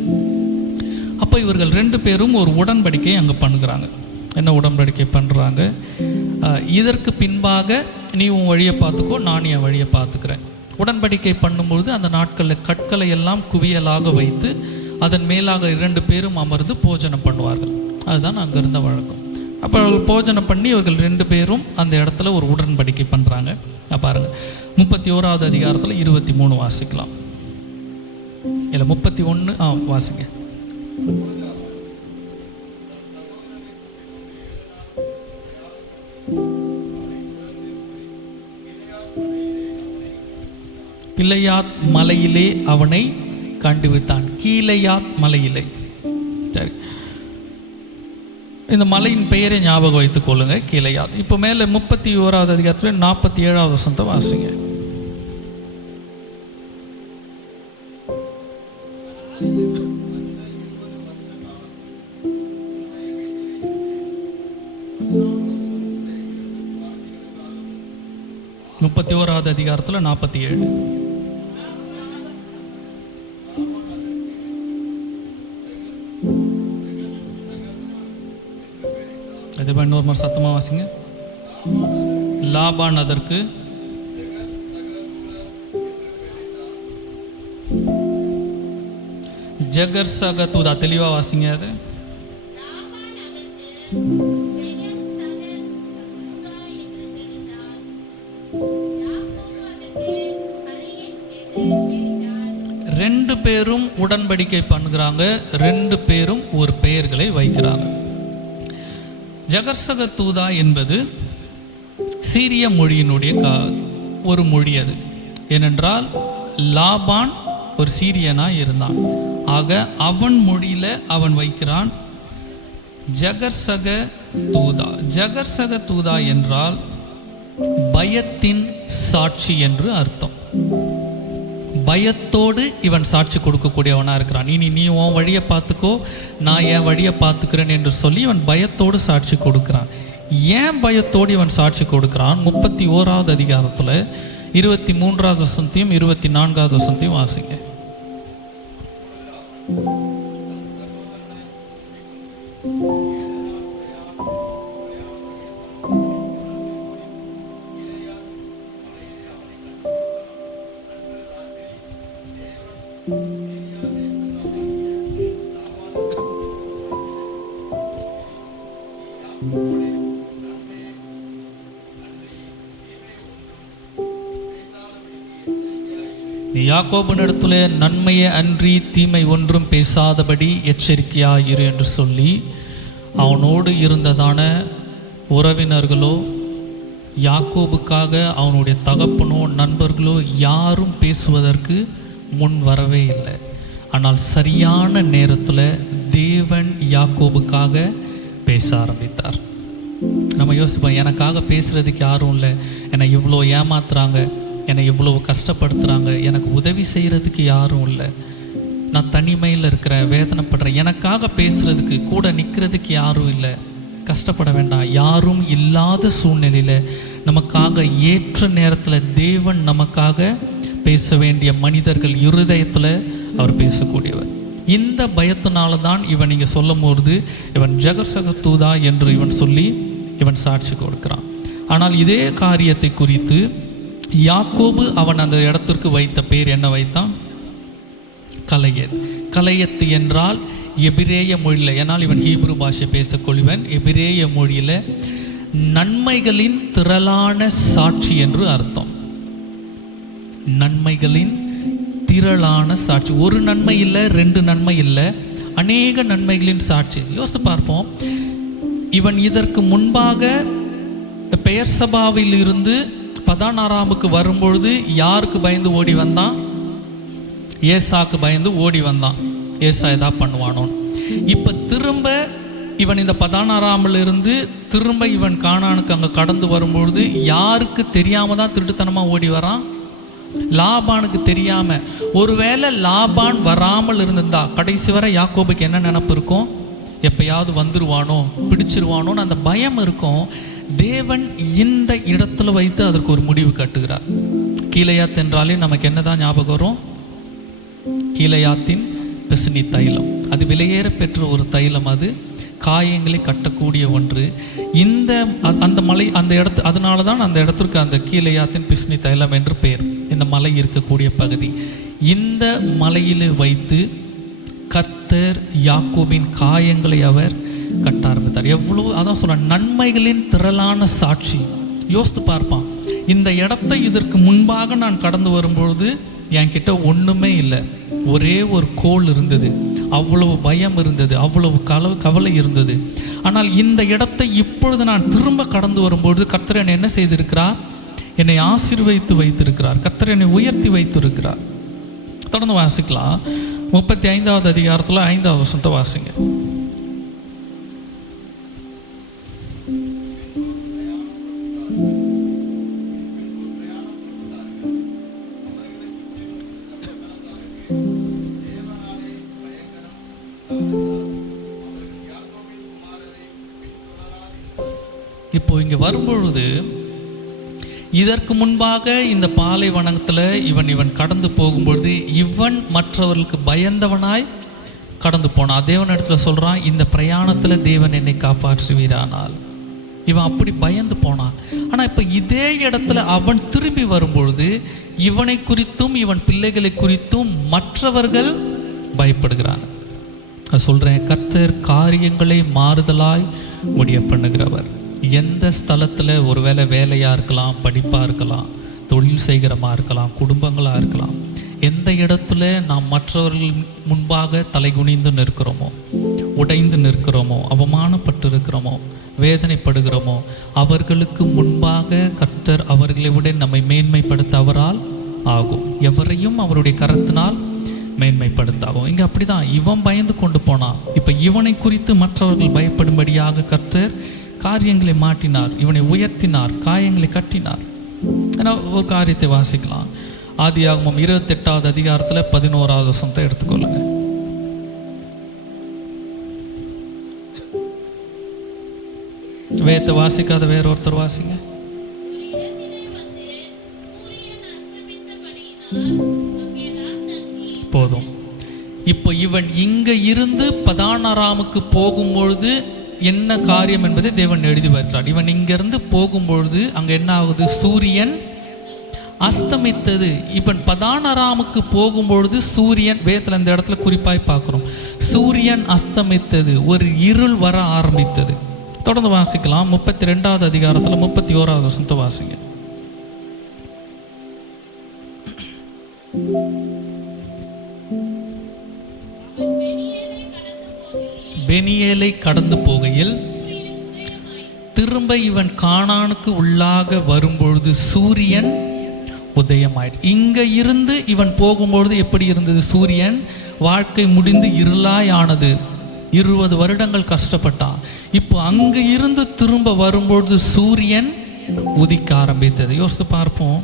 அப்போ இவர்கள் 2 பேரும் ஒரு உடன்படிக்கை அங்கே பண்ணுறாங்க. என்ன உடன்படிக்கை பண்ணுறாங்க? இதற்கு பின்பாக நீ உன் வழியை பார்த்துக்கோ, நான் என் வழியை பார்த்துக்கிறேன். உடன்படிக்கை பண்ணும்பொழுது அந்த நாட்களில் கற்களை எல்லாம் குவியலாக வைத்து அதன் மேலாக 2 பேரும் அமர்ந்து போஜனம் பண்ணுவார்கள். அதுதான் அங்கே இருந்த வழக்கம். அப்போ அவர்கள் போஜனம் பண்ணி இவர்கள் 2 பேரும் அந்த இடத்துல ஒரு உடன்படிக்கை பண்ணுறாங்க. பாருங்கள், 31வது அதிகாரத்தில் 23 வாசிக்கலாம். இல்லை 31 வாசிங்க. பிள்ளையாத் மலையிலே அவனை கண்டுவிட்டான். கீழையாத் மலையிலே. சரி, இந்த மலையின் பெயரை ஞாபகம் வைத்துக் கொள்ளுங்க, கீழையாத். இப்போ மேலே 31வது அதிகாரத்தில் 47வது வசனத்தை வாசிங்க. அதிகாரத்தில் 47. அது இன்னொரு மாதிரி சத்தமாக வாசிங்க. லாபான் அதற்கு ஜகர் சகதுதா. தெளிவாக வாசிங்க. அது ரெண்டு பேரும் உடன்படிக்கை பண்ணுகிறாங்க. 2 பேரும் ஒரு பெயர்களை வைக்கிறாங்க. ஜகர்சக தூதா என்பது சீரிய மொழியினுடைய ஒரு மொழி. அது ஏனென்றால் லாபான் ஒரு சீரியனாக இருந்தான். ஆக அவன் மொழியில் அவன் வைக்கிறான் ஜகர்சக தூதா. ஜகர்சக தூதா என்றால் பயத்தின் சாட்சி என்று அர்த்தம். பயத்தோடு இவன் சாட்சி கொடுக்கக்கூடியவனாக இருக்கிறான். இனி நீ உன் வழியை பார்த்துக்கோ, நான் என் வழியை பார்த்துக்கிறேன் என்று சொல்லி இவன் பயத்தோடு சாட்சி கொடுக்கிறான். ஏன் பயத்தோடு இவன் சாட்சி கொடுக்கிறான்? 31வது அதிகாரத்தில் 23வது வசனத்தையும் 24வது வசனத்தையும் வாசிங்க. யாக்கோபினிடத்துல நன்மையை அன்றி தீமை ஒன்றும் பேசாதபடி எச்சரிக்கையாயிரு என்று சொல்லி அவனோடு இருந்ததான உறவினர்களோ யாக்கோபுக்காக அவனுடைய தகப்பனோ நண்பர்களோ யாரும் பேசுவதற்கு முன் வரவே இல்லை. ஆனால் சரியான நேரத்தில் தேவன் யாக்கோபுக்காக பேச ஆரம்பித்தார். நம்ம யோசிப்போம், எனக்காக பேசுகிறதுக்கு யாரும் இல்லை, என்னை இவ்வளோ ஏமாத்துறாங்க, என்னை இவ்வளோ கஷ்டப்படுத்துகிறாங்க, எனக்கு உதவி செய்கிறதுக்கு யாரும் இல்லை, நான் தனிமையில் இருக்கிறேன், வேதனைப்படுறேன், எனக்காக பேசுகிறதுக்கு கூட நிற்கிறதுக்கு யாரும் இல்லை. கஷ்டப்பட வேண்டாம். யாரும் இல்லாத சூழ்நிலையில் நமக்காக ஏற்ற நேரத்தில் தேவன் நமக்காக பேச வேண்டிய மனிதர்கள் இருதயத்தில் அவர் பேசக்கூடியவர். இந்த பயத்தினால தான் இவன் இங்கே சொல்லும் போது இவன் ஜகர்சக தூதா என்று இவன் சொல்லி இவன் சாட்சி கொடுக்கிறான். ஆனால் இதே காரியத்தை குறித்து யாக்கோபு அவன் அந்த இடத்திற்கு வைத்த பேர் என்ன வைத்தான்? கலையத். கலையத்து என்றால் எபிரேய மொழியில், ஏன்னால் இவன் ஹீப்ரு பாஷை பேசக்கொள்வன், எபிரேய மொழியில் நன்மைகளின் திரளான சாட்சி என்று அர்த்தம். நன்மைகளின் திரளான சாட்சி. ஒரு நன்மை இல்லை, ரெண்டு நன்மை இல்லை, அநேக நன்மைகளின் சாட்சி. யோசித்து பார்ப்போம். இவன் இதற்கு முன்பாக பெயர் சபாவில் இருந்து பதான் ஆராமுக்கு வரும்பொழுது யாருக்கு பயந்து ஓடி வந்தான்? ஏசாக்கு பயந்து ஓடி வந்தான், ஏசா எதா பண்ணுவானோ. இப்போ திரும்ப இவன் இந்த பதானாராமில் இருந்து திரும்ப இவன் கானானுக்கு அங்கே கடந்து வரும்பொழுது யாருக்கு தெரியாமல் தான் திருட்டுத்தனமாக ஓடி வரான்? லாபானுக்கு தெரியாமல். ஒருவேளை லாபான் வராமல் இருந்திருந்தா கடைசி வரை யாக்கோபுக்கு என்ன நினப்பு இருக்கும்? எப்பயாவது வந்துருவானோ, பிடிச்சிருவானோன்னு அந்த பயம் இருக்கும். தேவன் இந்த இடத்துல வைத்து அதற்கு ஒரு முடிவு கட்டுகிறார். கீலேயாத் என்றாலே நமக்கு என்ன தான் ஞாபகம் வரும்? கீலேயாத்தின் பிசினி தைலம். அது விலையேற பெற்ற ஒரு தைலம். அது காயங்களை கட்டக்கூடிய ஒன்று. இந்த அந்த மலை அந்த இடத்து அதனால தான் அந்த இடத்திற்கு அந்த கீலேயாத்தின் பிசினி தைலம் என்று பெயர். இந்த மலை இருக்கக்கூடிய பகுதி. இந்த மலையில் வைத்து கர்த்தர் யாக்கோபின் காயங்களை அவர் கட்ட ஆரம்பித்தார். எவ்வளோ, அதான் சொல்ல, நன்மைகளின் திரளான சாட்சி. யோசித்து பார்ப்பான். இந்த இடத்தை இதற்கு முன்பாக நான் கடந்து வரும்பொழுது என்கிட்ட ஒன்றுமே இல்லை, ஒரே ஒரு கோல் இருந்தது, அவ்வளவு பயம் இருந்தது, அவ்வளவு கவலை இருந்தது. ஆனால் இந்த இடத்தை இப்பொழுது நான் திரும்ப கடந்து வரும்பொழுது கர்த்தர் என்னை என்ன செய்திருக்கிறார்? என்னை ஆசீர்வதித்து வைத்திருக்கிறார். கர்த்தர் என்னை உயர்த்தி வைத்திருக்கிறார். தொடர்ந்து வாசிக்கலாம். 35வது அதிகாரத்தில் 5வது வசனத்தை வாசிங்க. இப்போ இங்கே வரும்பொழுது இதற்கு முன்பாக இந்த பாலைவனத்தில் இவன் கடந்து போகும்பொழுது இவன் மற்றவர்களுக்கு பயந்தவனாய் கடந்து போனான். தேவன் இடத்துல சொல்கிறான், இந்த பிரயாணத்தில் தேவன் என்னை காப்பாற்றுவீரானால். இவன் அப்படி பயந்து போனான். ஆனால் இப்போ இதே இடத்துல அவன் திரும்பி வரும்பொழுது இவனை குறித்தும் இவன் பிள்ளைகளை குறித்தும் மற்றவர்கள் பயப்படுகிறாங்க. அது சொல்கிறேன், கர்த்தர் காரியங்களை மாறுதலாய் முடிய பண்ணுகிறவர். எந்த ஸ்தலத்தில், ஒருவேளை வேலையாக இருக்கலாம், படிப்பாக இருக்கலாம், தொழில் செய்கிறமா இருக்கலாம், குடும்பங்களாக இருக்கலாம், எந்த இடத்துல நாம் மற்றவர்கள் முன்பாக தலைகுனிந்து நிற்கிறோமோ, உடைந்து நிற்கிறோமோ, அவமானப்பட்டு இருக்கிறோமோ, வேதனைப்படுகிறோமோ, அவர்களுக்கு முன்பாக கர்த்தர் அவர்களை விட நம்மை மேன்மைப்படுத்த அவரால் ஆகும். எவரையும் அவருடைய கரத்தினால் மேன்மைப்படுத்தாகும். இங்கே அப்படி தான் இவன் பயந்து கொண்டு போனான். இப்போ இவனை குறித்து மற்றவர்கள் பயப்படும்படியாக கர்த்தர் காரியங்களை மாற்றினார், இவனை உயர்த்தினார், காயங்களை கட்டினார். ஏன்னா ஒரு காரியத்தை வாசிக்கலாம். ஆதியாகமம் 28வது அதிகாரத்தில் 11வது வசனத்தை எடுத்துக்கொள்ளுங்க. வேதத்தை வாசிக்காத வேற ஒருத்தர் வாசிங்க. போதும். இப்போ இவன் இங்க இருந்து பதானாராமுக்கு போகும்பொழுது என்ன காரியம் என்பதை தேவன் எழுதி வருகிறார். இவன் இங்கிருந்து போகும்பொழுது அங்கே என்ன ஆகுது? சூரியன் அஸ்தமித்தது. இவன் பதானாராமுக்கு போகும்பொழுது சூரியன், வேதத்தில் இந்த இடத்துல குறிப்பாய் பார்க்குறோம், சூரியன் அஸ்தமித்தது, ஒரு இருள் வர ஆரம்பித்தது. தொடர்ந்து வாசிக்கலாம். 32வது அதிகாரத்தில் 31வது வசனத்தை வாசிங்க. பெனியேலை கடந்து போகையில் திரும்ப இவன் கானானுக்கு உள்ளாக வரும்பொழுது சூரியன் உதயமாயிடு. இங்க இருந்து இவன் போகும்பொழுது எப்படி இருந்தது? சூரியன் வாழ்க்கை முடிந்து இருளாய் ஆனது. 20 வருடங்கள் கஷ்டப்பட்டான். இப்போ அங்கே இருந்து திரும்ப வரும்பொழுது சூரியன் உதிக்க ஆரம்பித்தது. யோசித்து பார்ப்போம்,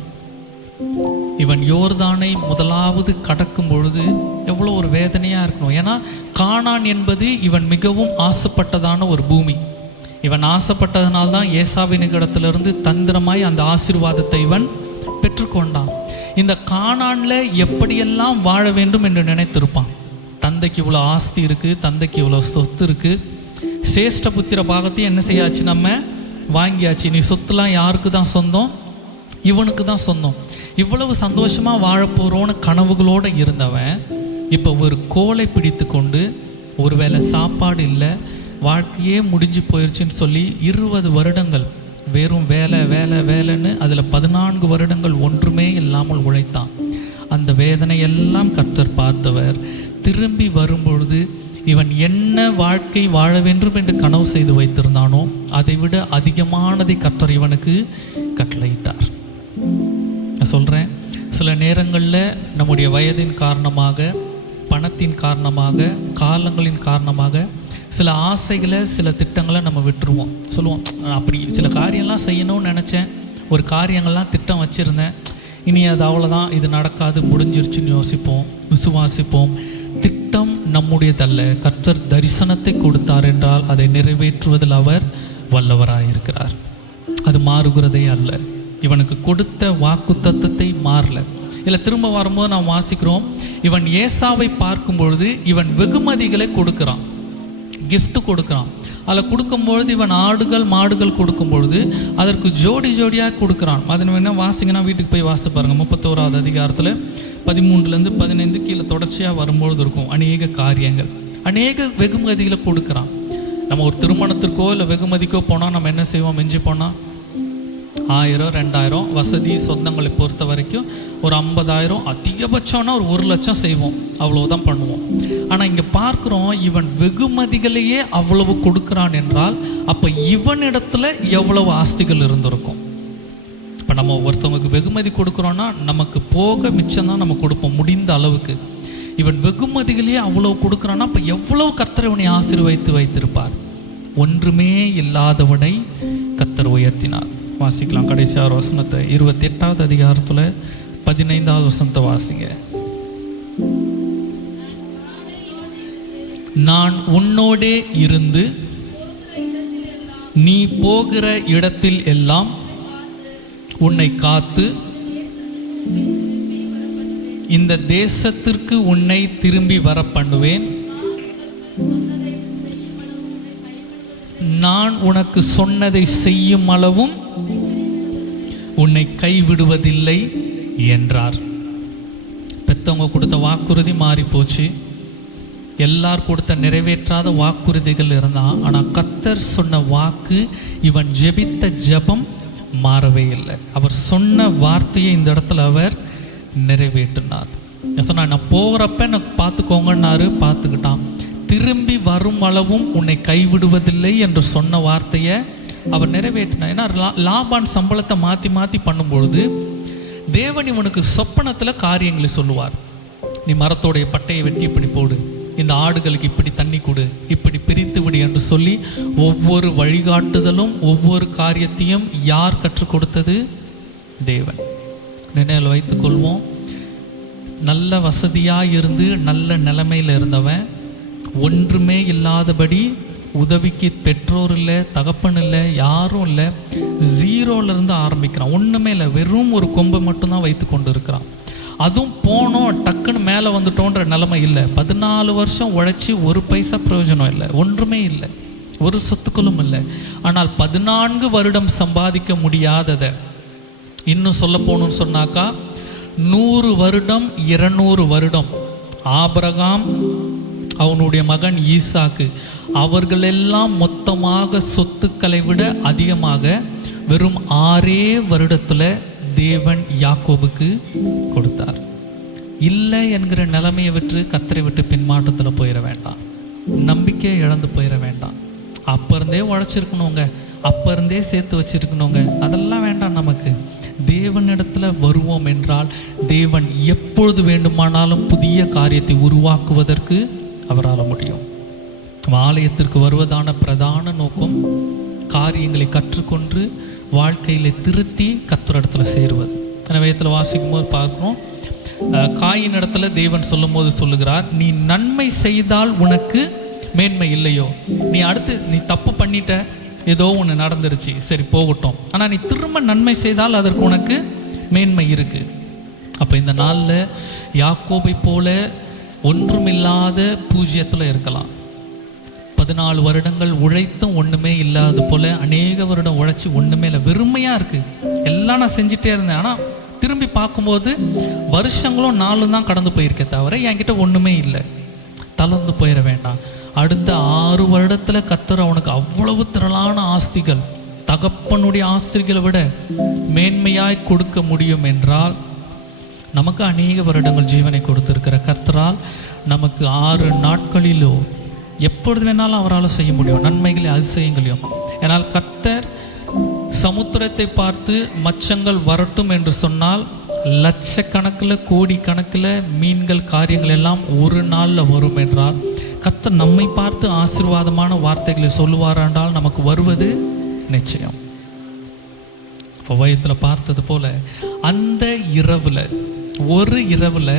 இவன் யோர்தானை முதலாவது கடக்கும் பொழுது எவ்வளோ ஒரு வேதனையாக இருக்கணும். ஏன்னா கானான் என்பது இவன் மிகவும் ஆசைப்பட்டதான ஒரு பூமி. இவன் ஆசைப்பட்டதுனால்தான் ஏசாவின் இடத்திலிருந்து தந்திரமாய் அந்த ஆசீர்வாதத்தை இவன் பெற்றுக்கொண்டான். இந்த கானானில் எப்படியெல்லாம் வாழ வேண்டும் என்று நினைத்திருப்பான். தந்தைக்கு இவ்வளோ ஆஸ்தி இருக்குது, தந்தைக்கு இவ்வளோ சொத்து இருக்குது, சேஷ்ட புத்திர பாகத்தையும் என்ன செய்யாச்சு, நம்ம வாங்கியாச்சு. நீ சொத்துலாம் யாருக்கு தான் சொந்தம்? இவனுக்கு தான் சொந்தம். இவ்வளவு சந்தோஷமாக வாழப்போகிறோன்னு கனவுகளோடு இருந்தவன் இப்போ ஒரு கோலை பிடித்து கொண்டு, ஒருவேளை சாப்பாடு இல்லை, வாழ்க்கையே முடிஞ்சு போயிடுச்சுன்னு சொல்லி 20 வருடங்கள் வெறும் வேலை வேலை வேலைன்னு அதில் 14 வருடங்கள் ஒன்றுமே இல்லாமல் உழைத்தான். அந்த வேதனையெல்லாம் கர்த்தர் பார்த்தவர். திரும்பி வரும்பொழுது இவன் என்ன வாழ்க்கை வாழ வேண்டும் என்று கனவு செய்து வைத்திருந்தானோ அதை விட அதிகமானதை கர்த்தர் இவனுக்கு கட்டளையிட்டார். நான் சொல்கிறேன், சில நேரங்களில் நம்முடைய வயதின் காரணமாக, பணத்தின் காரணமாக, காலங்களின் காரணமாக சில ஆசைகளை, சில திட்டங்களை நம்ம விட்டுருவோம். சொல்லுவோம், அப்படி சில காரியம்லாம் செய்யணும்னு நினச்சேன், ஒரு காரியங்கள்லாம் திட்டம் வச்சுருந்தேன், இனி அது அவ்வளோதான், இது நடக்காது, முடிஞ்சிருச்சுன்னு யோசிப்போம், விசுவாசிப்போம். திட்டம் நம்முடையதல்ல. கர்த்தர் தரிசனத்தை கொடுத்தார் என்றால் அதை நிறைவேற்றுவதில் அவர் வல்லவராயிருக்கிறார். அது மாறுகிறதே அல்ல. இவனுக்கு கொடுத்த வாக்கு தத்தத்தை மாறல. இல்லை, திரும்ப வரும்போது நாம் வாசிக்கிறோம், இவன் ஏசாவை பார்க்கும் பொழுது இவன் வெகுமதிகளை கொடுக்குறான், கிஃப்ட் கொடுக்குறான். அதில் கொடுக்கும்பொழுது இவன் ஆடுகள் மாடுகள் கொடுக்கும்பொழுது அதற்கு ஜோடி ஜோடியாக கொடுக்குறான். அது வேணால் வாசிங்கன்னா வீட்டுக்கு போய் வாசித்து பாருங்கள். 31வது அதிகாரத்தில் 13லேருந்து 15 கீழே தொடர்ச்சியாக வரும்பொழுது இருக்கும் அநேக காரியங்கள், அநேக வெகுமதிகளை கொடுக்குறான். நம்ம ஒரு திருமணத்திற்கோ இல்லை வெகுமதிக்கோ போனால் நம்ம என்ன செய்வோம்? மிஞ்சி போனால் 1000 2000, வசதி சொந்தங்களை பொறுத்த வரைக்கும் ஒரு 50,000, அதிகபட்சம்னா ஒரு 1 லட்சம் செய்வோம், அவ்வளோதான் பண்ணுவோம். ஆனால் இங்கே பார்க்குறோம், இவன் வெகுமதிகளையே அவ்வளவு கொடுக்குறான் என்றால் அப்போ இவனிடத்துல எவ்வளவு ஆஸ்திகள் இருந்திருக்கும். இப்போ நம்ம ஒருத்தவங்களுக்கு வெகுமதி கொடுக்குறோன்னா நமக்கு போக மிச்சம் தான் நம்ம கொடுப்போம் முடிந்த அளவுக்கு. இவன் வெகுமதிகளையே அவ்வளவு கொடுக்குறான்னா அப்போ எவ்வளவு கர்த்தர் இவனை ஆசீர்வதித்து வைத்திருப்பார். ஒன்றுமே இல்லாதவனை கர்த்தர் உயர்த்தினார். வாசிக்கலாம் கடைசி 6 வசனத்தை. 28வது அதிகாரத்தில் 15வது வசனத்தை வாசிங்க. நான் உன்னோடே இருந்து நீ போகிற இடத்தில் எல்லாம் உன்னை காத்து இந்த தேசத்திற்கு உன்னை திரும்பி வர பண்ணுவேன். நான் உனக்கு சொன்னதை செய்யும் அளவும் உன்னை கைவிடுவதில்லை என்றார். பெத்தவங்க கொடுத்த வாக்குறுதி மாறி போச்சு. எல்லார் கொடுத்த நிறைவேற்றாத வாக்குறுதிகள் இருந்தான். ஆனால் கர்த்தர் சொன்ன வாக்கு, இவன் ஜெபித்த ஜெபம் மாறவே இல்லை. அவர் சொன்ன வார்த்தையை இந்த இடத்துல அவர் நிறைவேற்றினார். சொன்னா, நான் போகிறப்ப எனக்கு பார்த்துக்கோங்கன்னாரு, பார்த்துக்கிட்டான். திரும்பி வரும் அளவும் உன்னை கைவிடுவதில்லை என்று சொன்ன வார்த்தையை அவர் நிறைவேற்றினார். ஏன்னா லாபான் சம்பளத்தை மாற்றி மாற்றி பண்ணும்பொழுது தேவன் இவனுக்கு சொப்பனத்தில் காரியங்களை சொல்லுவார். நீ மரத்தோடைய பட்டையை வெட்டி இப்படி போடு, இந்த ஆடுகளுக்கு இப்படி தண்ணி கொடு, இப்படி பிரித்து விடு என்று சொல்லி ஒவ்வொரு வழிகாட்டுதலும் ஒவ்வொரு காரியத்தையும் யார் கற்றுக் கொடுத்தது? தேவன். நினைவில் வைத்துக்கொள்வோம், நல்ல வசதியாக இருந்து நல்ல நிலைமையில் இருந்தவன் ஒன்றுமே இல்லாதபடி, உதவிக்கு பெற்றோர் இல்லை, தகப்பன் இல்லை, யாரும் இல்லை, 0லேருந்து ஆரம்பிக்கிறான். ஒன்றுமே இல்லை, வெறும் ஒரு கொம்பை மட்டும்தான் வைத்து கொண்டு இருக்கிறான். அதுவும் போனோம் டக்குன்னு மேலே வந்துட்டோன்ற நிலைமை இல்லை. 14 வருஷம் உழைச்சி ஒரு பைசா பிரயோஜனம் இல்லை, ஒன்றுமே இல்லை, ஒரு சொத்துக்களும் இல்லை. ஆனால் 14 வருடம் சம்பாதிக்க முடியாததை, இன்னும் சொல்ல போகணும்னு சொன்னாக்கா 100 வருடம் 200 வருடம் ஆபிரகாம், அவனுடைய மகன் ஈசாக்கு, அவர்களெல்லாம் மொத்தமாக சொத்துக்களை விட அதிகமாக வெறும் 6 வருடத்தில் தேவன் யாக்கோபுக்கு கொடுத்தார். இல்லை என்கிற நிலைமையை விட்டு கர்த்தரை விட்டு பின்மாற்றத்தில் போயிட வேண்டாம், நம்பிக்கையை இழந்து போயிட வேண்டாம். அப்போ இருந்தே உழைச்சிருக்கணுங்க, அப்போ இருந்தே சேர்த்து வச்சிருக்கணுங்க, அதெல்லாம் வேண்டாம். நமக்கு தேவனிடத்தில் வருவோம் என்றால் தேவன் எப்பொழுது வேண்டுமானாலும் புதிய காரியத்தை உருவாக்குவதற்கு அவரால் முடியும். ஆலயத்திற்கு வருவதான பிரதான நோக்கம் காரியங்களை கற்றுக்கொண்டு வாழ்க்கையில் திருத்தி கர்த்தரிடத்தில் சேருவது. எனவே வேதத்தில் வாசிக்கும் போது பார்க்குறோம், காயின் இடத்துல தேவன் சொல்லும் போது சொல்லுகிறார், நீ நன்மை செய்தால் உனக்கு மேன்மை இல்லையோ. நீ தப்பு பண்ணிட்ட, ஏதோ ஒன்று நடந்துருச்சு, சரி போகட்டும், ஆனால் நீ திரும்ப நன்மை செய்தால் அதற்கு உனக்கு மேன்மை இருக்கு. அப்போ இந்த நாளில் யாக்கோபை போல ஒன்றுமில்லாத பூஜ்யத்தில் இருக்கலாம். 14 வருடங்கள் உழைத்தும் ஒன்றுமே இல்லாத போல அநேக வருடம் உழைச்சி ஒன்றுமே இல்லை, வெறுமையாக இருக்குது. எல்லாம் நான் செஞ்சிட்டே இருந்தேன், ஆனால் திரும்பி பார்க்கும்போது வருஷங்களும் நாளும் தான் கடந்து போயிருக்கே தவிர என்கிட்ட ஒன்றுமே இல்லை. தளர்ந்து போயிட வேண்டாம். அடுத்த 6 வருடத்தில் கர்த்தர் அவனுக்கு அவ்வளவு திரளான ஆஸ்திகள், தகப்பனுடைய ஆஸ்திகளை விட மேன்மையாய் கொடுக்க முடியும் என்றால், நமக்கு அநேக வருடங்கள் ஜீவனை கொடுத்திருக்கிற கர்த்தரால் நமக்கு 6 நாட்களிலோ எப்பொழுது வேணாலும் அவரால் செய்ய முடியும் நன்மைகளை அதிசயங்களையும். ஏன்னால் கர்த்தர் சமுத்திரத்தை பார்த்து மச்சங்கள் வரட்டும் என்று சொன்னால் லட்சக்கணக்கில் கோடி கணக்கில் மீன்கள் காரியங்கள் எல்லாம் ஒரு நாளில் வரும் என்றால், கர்த்தர் நம்மை பார்த்து ஆசீர்வாதமான வார்த்தைகளை சொல்லுவாராண்டால் நமக்கு வருவது நிச்சயம். இப்போ வயத்தில் பார்த்தது போல அந்த இரவில், ஒரு இரவில்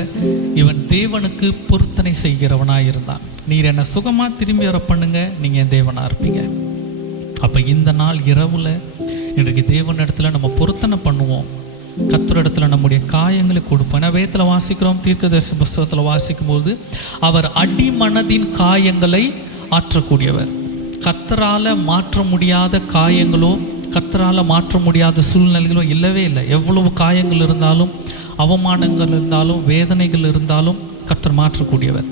இவன் தேவனுக்கு பொருத்தனை செய்கிறவனாக இருந்தான். நீர் என்னை சுகமாக திரும்பி வர பண்ணுங்க, நீங்கள் என் தேவனாக இருப்பீங்க. அப்போ இந்த நாள் இரவில் இன்றைக்கு தேவன் இடத்துல நம்ம பொருத்தனை பண்ணுவோம், கர்த்தர் இடத்துல நம்முடைய காயங்களை கொடுப்போம். ஏன்னா வேதத்தில் வாசிக்கிறோம், தீர்க்கதரிசன புஸ்தகத்தில் வாசிக்கும்போது அவர் அடிமனதின் காயங்களை ஆற்றக்கூடியவர். கர்த்தரால் மாற்ற முடியாத காயங்களோ கர்த்தரால் மாற்ற முடியாத சூழ்நிலைகளோ இல்லவே இல்லை. எவ்வளவு காயங்கள் இருந்தாலும், அவமானங்கள் இருந்தாலும், வேதனைகள் இருந்தாலும் கர்த்தர் மாற்றக்கூடியவர்.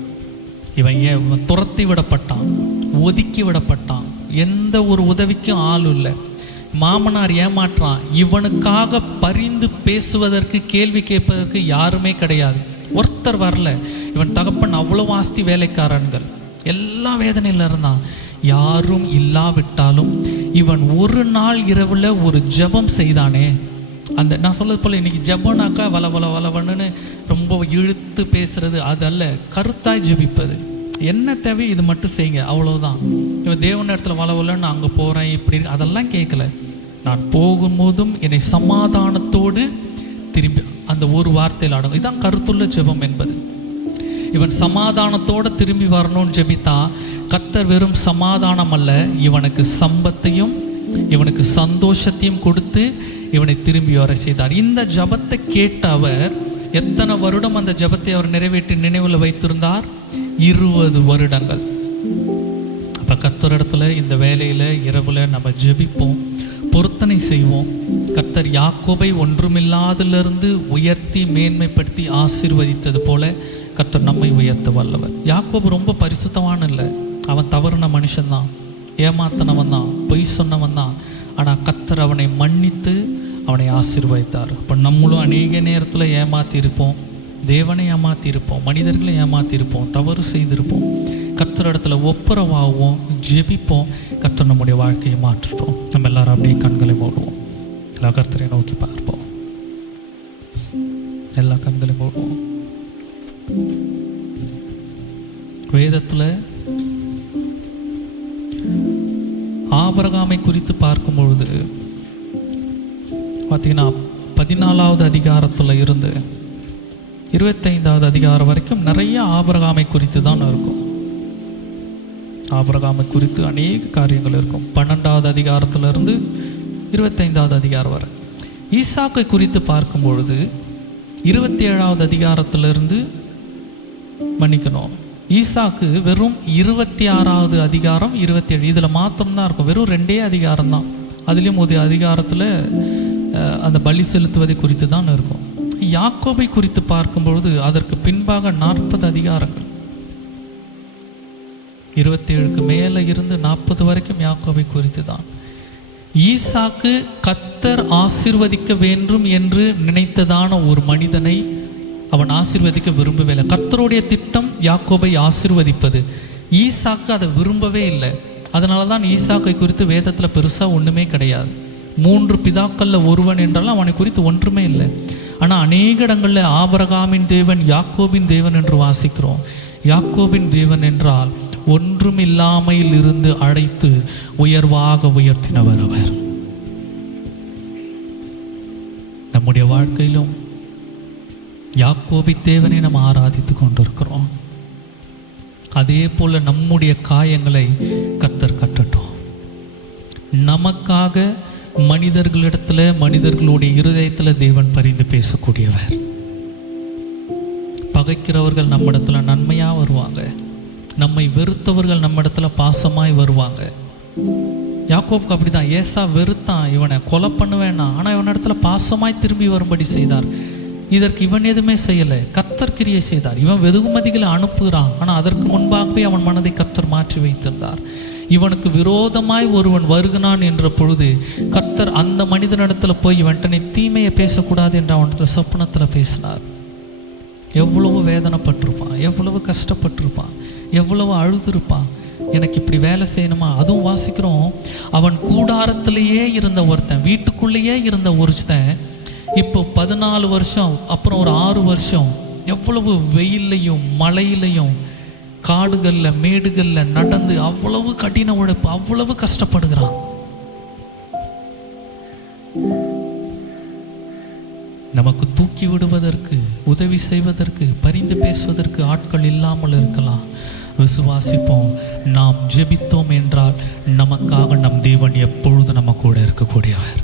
இவன் துரத்தி விடப்பட்டான், ஒதுக்கி விடப்பட்டான், எந்த ஒரு உதவிக்கும் ஆள் இல்லை. மாமனார் ஏமாற்றான், இவனுக்காக பரிந்து பேசுவதற்கு கேள்வி கேட்பதற்கு யாருமே கிடையாது, ஒருத்தர் வரல. இவன் தகப்பன் அவ்வளோ ஆஸ்தி வேலைக்காரன்கள், எல்லா வேதனையில் இருந்தான். யாரும் இல்லாவிட்டாலும் இவன் ஒரு நாள் இரவில் ஒரு ஜெபம் செய்தானே. அந்த நான் சொல்றது போல் இன்றைக்கி ஜெபனாக்கா வளவன்னு ரொம்ப இழுத்து பேசுறது அது அல்ல, கருத்தாய் ஜெபிப்பது. என்ன தேவை இது மட்டும் செய்யுங்க, அவ்வளோதான். இவன் தேவன் இடத்துல வளவலன்னு அங்கே போகிறேன் இப்படி அதெல்லாம் கேட்கல. நான் போகும்போதும் என்னை சமாதானத்தோடு திரும்பி அந்த ஒரு வார்த்தையில் அடங்கும். இதுதான் கருத்துள்ள ஜெபம் என்பது. இவன் சமாதானத்தோடு திரும்பி வரணும்னு ஜெபித்தா கர்த்தர் வெறும் சமாதானம் அல்ல, இவனுக்கு சம்பத்தையும் இவனுக்கு சந்தோஷத்தையும் கொடுத்து இவனை திரும்பி வர செய்தார். இந்த ஜபத்தை கேட்ட அவர் எத்தனை வருடம் அந்த ஜபத்தை அவர் நிறைவேற்றி நினைவில் வைத்திருந்தார்? 20 வருடங்கள். அப்போ கர்த்தரிடத்துல இந்த வேலையில் இரவில் நம்ம ஜெபிப்போம், பொருத்தனை செய்வோம். கர்த்தர் யாக்கோபை ஒன்றுமில்லாதிலிருந்து உயர்த்தி மேன்மைப்படுத்தி ஆசீர்வதித்தது போல கர்த்தர் நம்மை உயர்த்த வல்லவர். யாக்கோபு ரொம்ப பரிசுத்தவான் இல்லை, அவன் தவறுன மனுஷன்தான், ஏமாத்தனவன் தான், பொய் சொன்னவன் தான். ஆனால் கர்த்தர் அவனை மன்னித்து அவனை ஆசீர்வதித்தார். இப்போ நம்மளும் அநேக நேரத்தில் ஏமாற்றி இருப்போம், தேவனை ஏமாற்றி இருப்போம், மனிதர்களை ஏமாற்றி இருப்போம், தவறு செய்திருப்போம். கர்த்தரிடத்துல ஒப்புரவாகுவோம், ஜெபிப்போம், கர்த்தர் நம்முடைய வாழ்க்கையை மாற்றுறோம். நம்ம எல்லாரும் அப்படியே கண்களை மூடுவோம், எல்லா கர்த்தரை நோக்கி பார்ப்போம், எல்லா கண்களை மூடுவோம். வேதத்தில் ஆபிரகாமை குறித்து பார்க்கும் பொழுது பார்த்தீங்கன்னா 14வது அதிகாரத்தில் இருந்து 25வது அதிகாரம் வரைக்கும் நிறைய ஆபிரகாமை குறித்து தான் இருக்கும். ஆபிரகாமை குறித்து அநேக காரியங்கள் இருக்கும். 12வது அதிகாரத்திலிருந்து 25வது அதிகாரம் வரை. ஈசாக்கை குறித்து பார்க்கும் பொழுது 27வது அதிகாரத்திலிருந்து மன்னிக்கணும், ஈசாக்கு வெறும் 26வது அதிகாரம் 27 இதில் மாத்திரம்தான் இருக்கும். வெறும் 2 அதிகாரம் தான். அதுலேயும் ஒரு அதிகாரத்தில் அந்த பலி செலுத்துவதை குறித்து தான் இருக்கும். யாக்கோபை குறித்து பார்க்கும் பொழுது அதற்கு பின்பாக 40 அதிகாரங்கள், 27க்கு மேலே இருந்து 40 வரைக்கும் யாக்கோபை குறித்து தான். ஈசாக்கு கர்த்தர் ஆசீர்வதிக்க வேண்டும் என்று நினைத்ததான ஒரு மனிதனை அவன் ஆசீர்வதிக்க விரும்பவே இல்லை. கர்த்தருடைய திட்டம் யாக்கோபை ஆசீர்வதிப்பது, ஈசாக்கு அதை விரும்பவே இல்லை. அதனால தான் ஈசாக்கை குறித்து வேதத்தில் பெருசாக ஒன்றுமே கிடையாது. 3 பிதாக்களில் ஒருவன் என்றாலும் அவனை குறித்து ஒன்றுமே இல்லை. ஆனால் அநேக இடங்களில் ஆபிரகாமின் தேவன் யாக்கோபின் தேவன் என்று வாசிக்கிறோம். யாக்கோபின் தேவன் என்றால் ஒன்றுமில்லாமையில் இருந்து அழைத்து உயர்வாக உயர்த்தினவர் அவர். நம்முடைய வாழ்க்கையிலும் யாக்கோபு தேவனை நாம் ஆராதித்து கொண்டிருக்கிறோம். அதே போல நம்முடைய காயங்களை கர்த்தர் கட்டட்டும். நமக்காக மனிதர்களிடத்துல, மனிதர்களுடைய இருதயத்தில் தேவன் பரிந்து பேசக்கூடியவர். பகைக்கிறவர்கள் நம்மிடத்துல நன்மையாக வருவாங்க, நம்மை வெறுத்தவர்கள் நம்மிடத்துல பாசமாய் வருவாங்க. யாக்கோபுக்கு அப்படிதான். ஏசா வெறுத்தான், இவனை கொலை பண்ணுவேன்னா, ஆனால் இவனிடத்துல பாசமாய் திரும்பி வரும்படி செய்தார். இதற்கு இவன் எதுவுமே செய்யலை, கர்த்தர் கிரியை செய்தார். இவன் வெகுமதிகளை அனுப்புகிறான், ஆனால் அதற்கு முன்பாகவே அவன் மனதை கர்த்தர் மாற்றி வைத்திருந்தார். இவனுக்கு விரோதமாய் ஒருவன் வருகிறான் என்ற பொழுது கர்த்தர் அந்த மனிதனிடத்தில் போய் இவன்டனை தீமையை பேசக்கூடாது என்று அவன்கிட்ட சொப்பனத்தில் பேசினார். எவ்வளவு வேதனைப்பட்டிருப்பான், எவ்வளவு கஷ்டப்பட்டிருப்பான், எவ்வளவு அழுதுருப்பான். எனக்கு இப்படி வேலை செய்யணுமா? அதுவும் வாசிக்கிறோம், அவன் கூடாரத்திலேயே இருந்த ஒருத்தன், வீட்டுக்குள்ளேயே இருந்த ஒருத்தன் இப்போ 14 வருஷம் அப்புறம் ஒரு 6 வருஷம் எவ்வளவு வெயிலையும் மழையிலையும் காடுகளில் மேடுகளில் நடந்து அவ்வளவு கடின உழைப்பு, அவ்வளவு கஷ்டப்படுகிறான். நமக்கு தூக்கி விடுவதற்கு, உதவி செய்வதற்கு, பரிந்து பேசுவதற்கு ஆட்கள் இல்லாமல் இருக்கலாம். விசுவாசிப்போம். நாம் ஜெபித்தோம் என்றால் நமக்காக நம் தேவன் எப்பொழுது நம்ம கூட இருக்கக்கூடியவர்.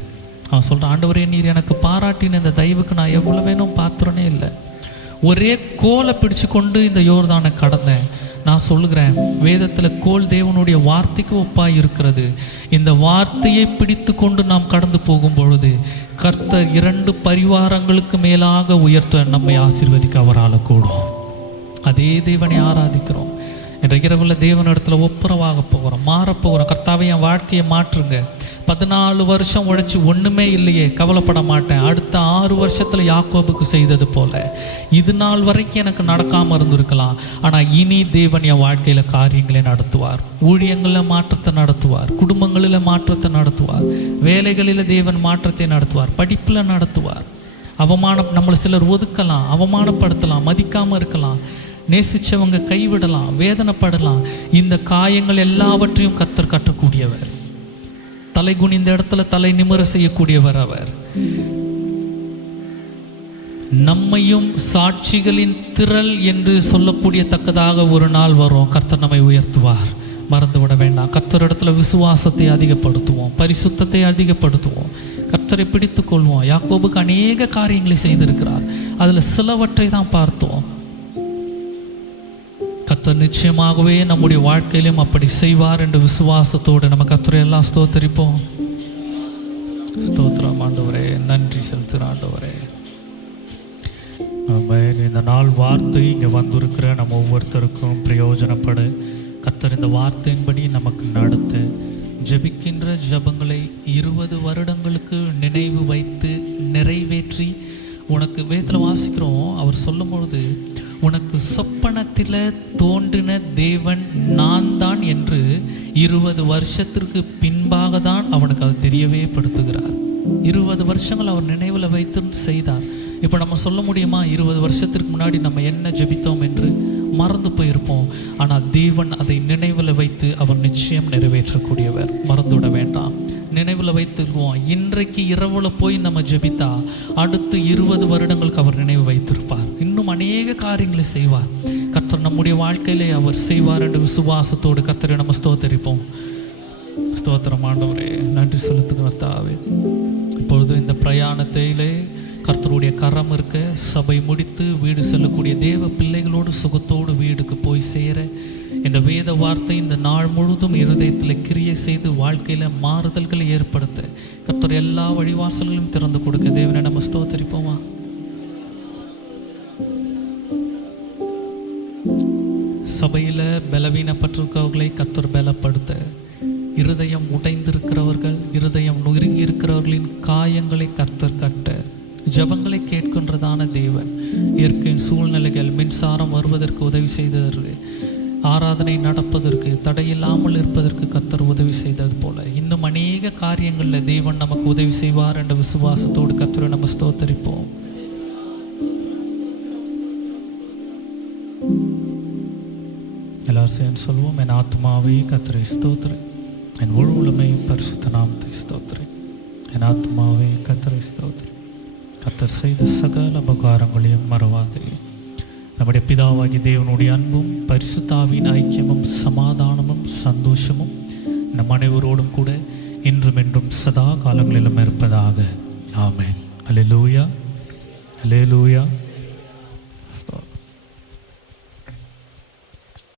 அவன் சொல்கிறான், ஆண்டவரே நீர் எனக்கு பாராட்டின இந்த தயவுக்கு நான் எவ்வளோ வேணும் பாத்திரனே இல்லை. ஒரே கோலை பிடிச்சு கொண்டு இந்த யோர்தானை கடந்தேன். நான் சொல்லுகிறேன், வேதத்தில் கோல் தேவனுடைய வார்த்தைக்கு ஒப்பாய் இருக்கிறது. இந்த வார்த்தையை பிடித்து கொண்டு நாம் கடந்து போகும் பொழுது கர்த்தர் 2 பரிவாரங்களுக்கு மேலாக உயர்த்த நம்மை ஆசீர்வதிக்க அவரால் கூடும். அதே தேவனை ஆராதிக்கிறோம். என்ற இரவில் தேவனிடத்தில் ஒப்புரவாக போகிறோம், மாறப்போகிறோம். கர்த்தாவை என் வாழ்க்கையை மாற்றுங்க. 14 வருஷம் உழைச்சி ஒன்றுமே இல்லையே, கவலைப்பட மாட்டேன். அடுத்த 6 வருஷத்தில் யாக்கோபுக்கு செய்தது போல இது நாள் வரைக்கும் எனக்கு நடக்காமல் இருந்திருக்கலாம், ஆனால் இனி தேவன் என் வாழ்க்கையில் காரியங்களை நடத்துவார். ஊழியங்களில் மாற்றத்தை நடத்துவார், குடும்பங்களில் மாற்றத்தை நடத்துவார், வேலைகளில் தேவன் மாற்றத்தை நடத்துவார், படிப்பில் நடத்துவார். நம்மளை சிலர் ஒதுக்கலாம், அவமானப்படுத்தலாம், மதிக்காமல் இருக்கலாம், நேசித்தவங்க கைவிடலாம், வேதனைப்படலாம். இந்த காயங்கள் எல்லாவற்றையும் கர்த்தர் கட்டக்கூடியவர். தலை குனிந்த இடத்துல தலை நிமிர செய்யக்கூடியவர் அவர். நம்மையும் சாட்சிகளின் திரள் என்று சொல்லக்கூடிய தக்கதாக ஒரு நாள் வரும், கர்த்தர் நம்மை உயர்த்துவார். மறந்துவிட வேண்டாம். கர்த்தர் இடத்துல விசுவாசத்தை அதிகப்படுத்துவோம், பரிசுத்தத்தை அதிகப்படுத்துவோம், கர்த்தரை பிடித்து கொள்வோம். யாக்கோபுக்கு அநேக காரியங்களை செய்திருக்கிறார், அதில் சிலவற்றை தான் பார்த்தோம். கர்த்தர் நிச்சயமாகவே நம்முடைய வாழ்க்கையிலும் அப்படி செய்வார் என்று விசுவாசத்தோடு நம்ம கர்த்தரை எல்லாம் ஸ்தோத்தரிப்போம். ஸ்தோத்திரம் ஆண்டவரே, நன்றி செலுத்துகிற ஆண்டவரே. ஆமென். இந்த நாள் வார்த்தை இங்கே வந்திருக்கிற நம்ம ஒவ்வொருத்தருக்கும் பிரயோஜனப்படு. கர்த்தர் இந்த வார்த்தையின்படி நமக்கு நடத்து. ஜெபிக்கின்ற ஜபங்களை 20 வருடங்களுக்கு நினைவு வைத்து நிறைவேற்றி உனக்கு வேதத்தில் வாசிக்கிறோம். அவர் சொல்லும் பொழுது, உனக்கு சொப்பனத்தில் தோன்றின தேவன் நான் தான் என்று 20 வருஷத்திற்கு பின்பாக தான் அவனுக்கு அது தெரியவே படுத்துகிறார். 20 வருஷங்கள் அவர் நினைவில் வைத்து செய்தார். இப்போ நம்ம சொல்ல முடியுமா 20 வருஷத்திற்கு முன்னாடி நம்ம என்ன ஜெபித்தோம் என்று? மறந்து போயிருப்போம். ஆனால் தேவன் அதை நினைவில் வைத்து அவர் நிச்சயம் நிறைவேற்றக்கூடியவர். மறந்துவிட வேண்டாம், நினைவில் வைத்துக்குவோம். இன்றைக்கு இரவில் போய் நம்ம ஜெபித்தா அடுத்து 20 வருடங்களுக்கு அவர் நினைவு வைத்திருப்பார். இன்னும் அநேக காரியங்களை செய்வார். கர்த்தர் நம்முடைய வாழ்க்கையிலே அவர் செய்வார் என்று விசுவாசத்தோடு கர்த்தரை நம்ம ஸ்தோத்தரிப்போம். ஸ்தோத்திரம் ஆண்டவரே, நன்றி செலுத்துகிறோம் தாவே. இப்பொழுது இந்த பிரயாணத்திலே கர்த்தருடைய கரம் இருக்க, சபை முடித்து வீடு செல்லக்கூடிய தேவ பிள்ளைகளோடு சுகத்தோடு வீடுக்கு போய் சேர இந்த வேத வார்த்தை இந்த நாள் முழுதும் இருதயத்தில் கிரியை செய்து வாழ்க்கையில் மாறுதல்களை ஏற்படுத்த கர்த்தர் எல்லா வழிவாசல்களையும் திறந்து கொடுக்க தேவனை நம்ம ஸ்தோத்தரிப்போமா? சபையில் பலவீனப்பட்டிருக்கிறவர்களை கர்த்தர் பலப்படுத்த, இருதயம் உடைந்திருக்கிறவர்கள், இருதயம் நொறுங்கி இருக்கிறவர்களின் காயங்களை கர்த்தர் கட்ட, ஜபங்களை கேட்கின்றதான தேவன் இயற்கையின் சூழ்நிலைகள் மின்சாரம் வருவதற்கு உதவி செய்ததற்கு, ஆராதனை நடப்பதற்கு தடையில்லாமல் இருப்பதற்கு கர்த்தர் உதவி செய்தது போல இன்னும் அநேக காரியங்களில் தேவன் நமக்கு உதவி செய்வார் என்ற விசுவாசத்தோடு கர்த்தரை நம்ம ஸ்தோத்தரிப்போம். எல்லாரும் சேர்ந்து சொல்வோம். என் ஆத்மாவே கர்த்தரை ஸ்தோத்திரி, என் முழு உலமை பரிசுத்த நாமத்தை ஸ்தோத்திரி. என் ஆத்மாவே கர்த்தரை ஸ்தோத்திரி, கர்த்தர் செய்த சகல உபகாரங்களையும் மறவாதே. நம்முடைய பிதாவாகிய தேவனுடைய அன்பும் பரிசுத்தாவின் ஐக்கியமும் சமாதானமும் சந்தோஷமும் நம் அனைவரோடும் கூட இன்றும் என்றும் சதா காலங்களிலும் இருப்பதாக. ஆமென். அல்லேலூயா, அல்லேலூயா.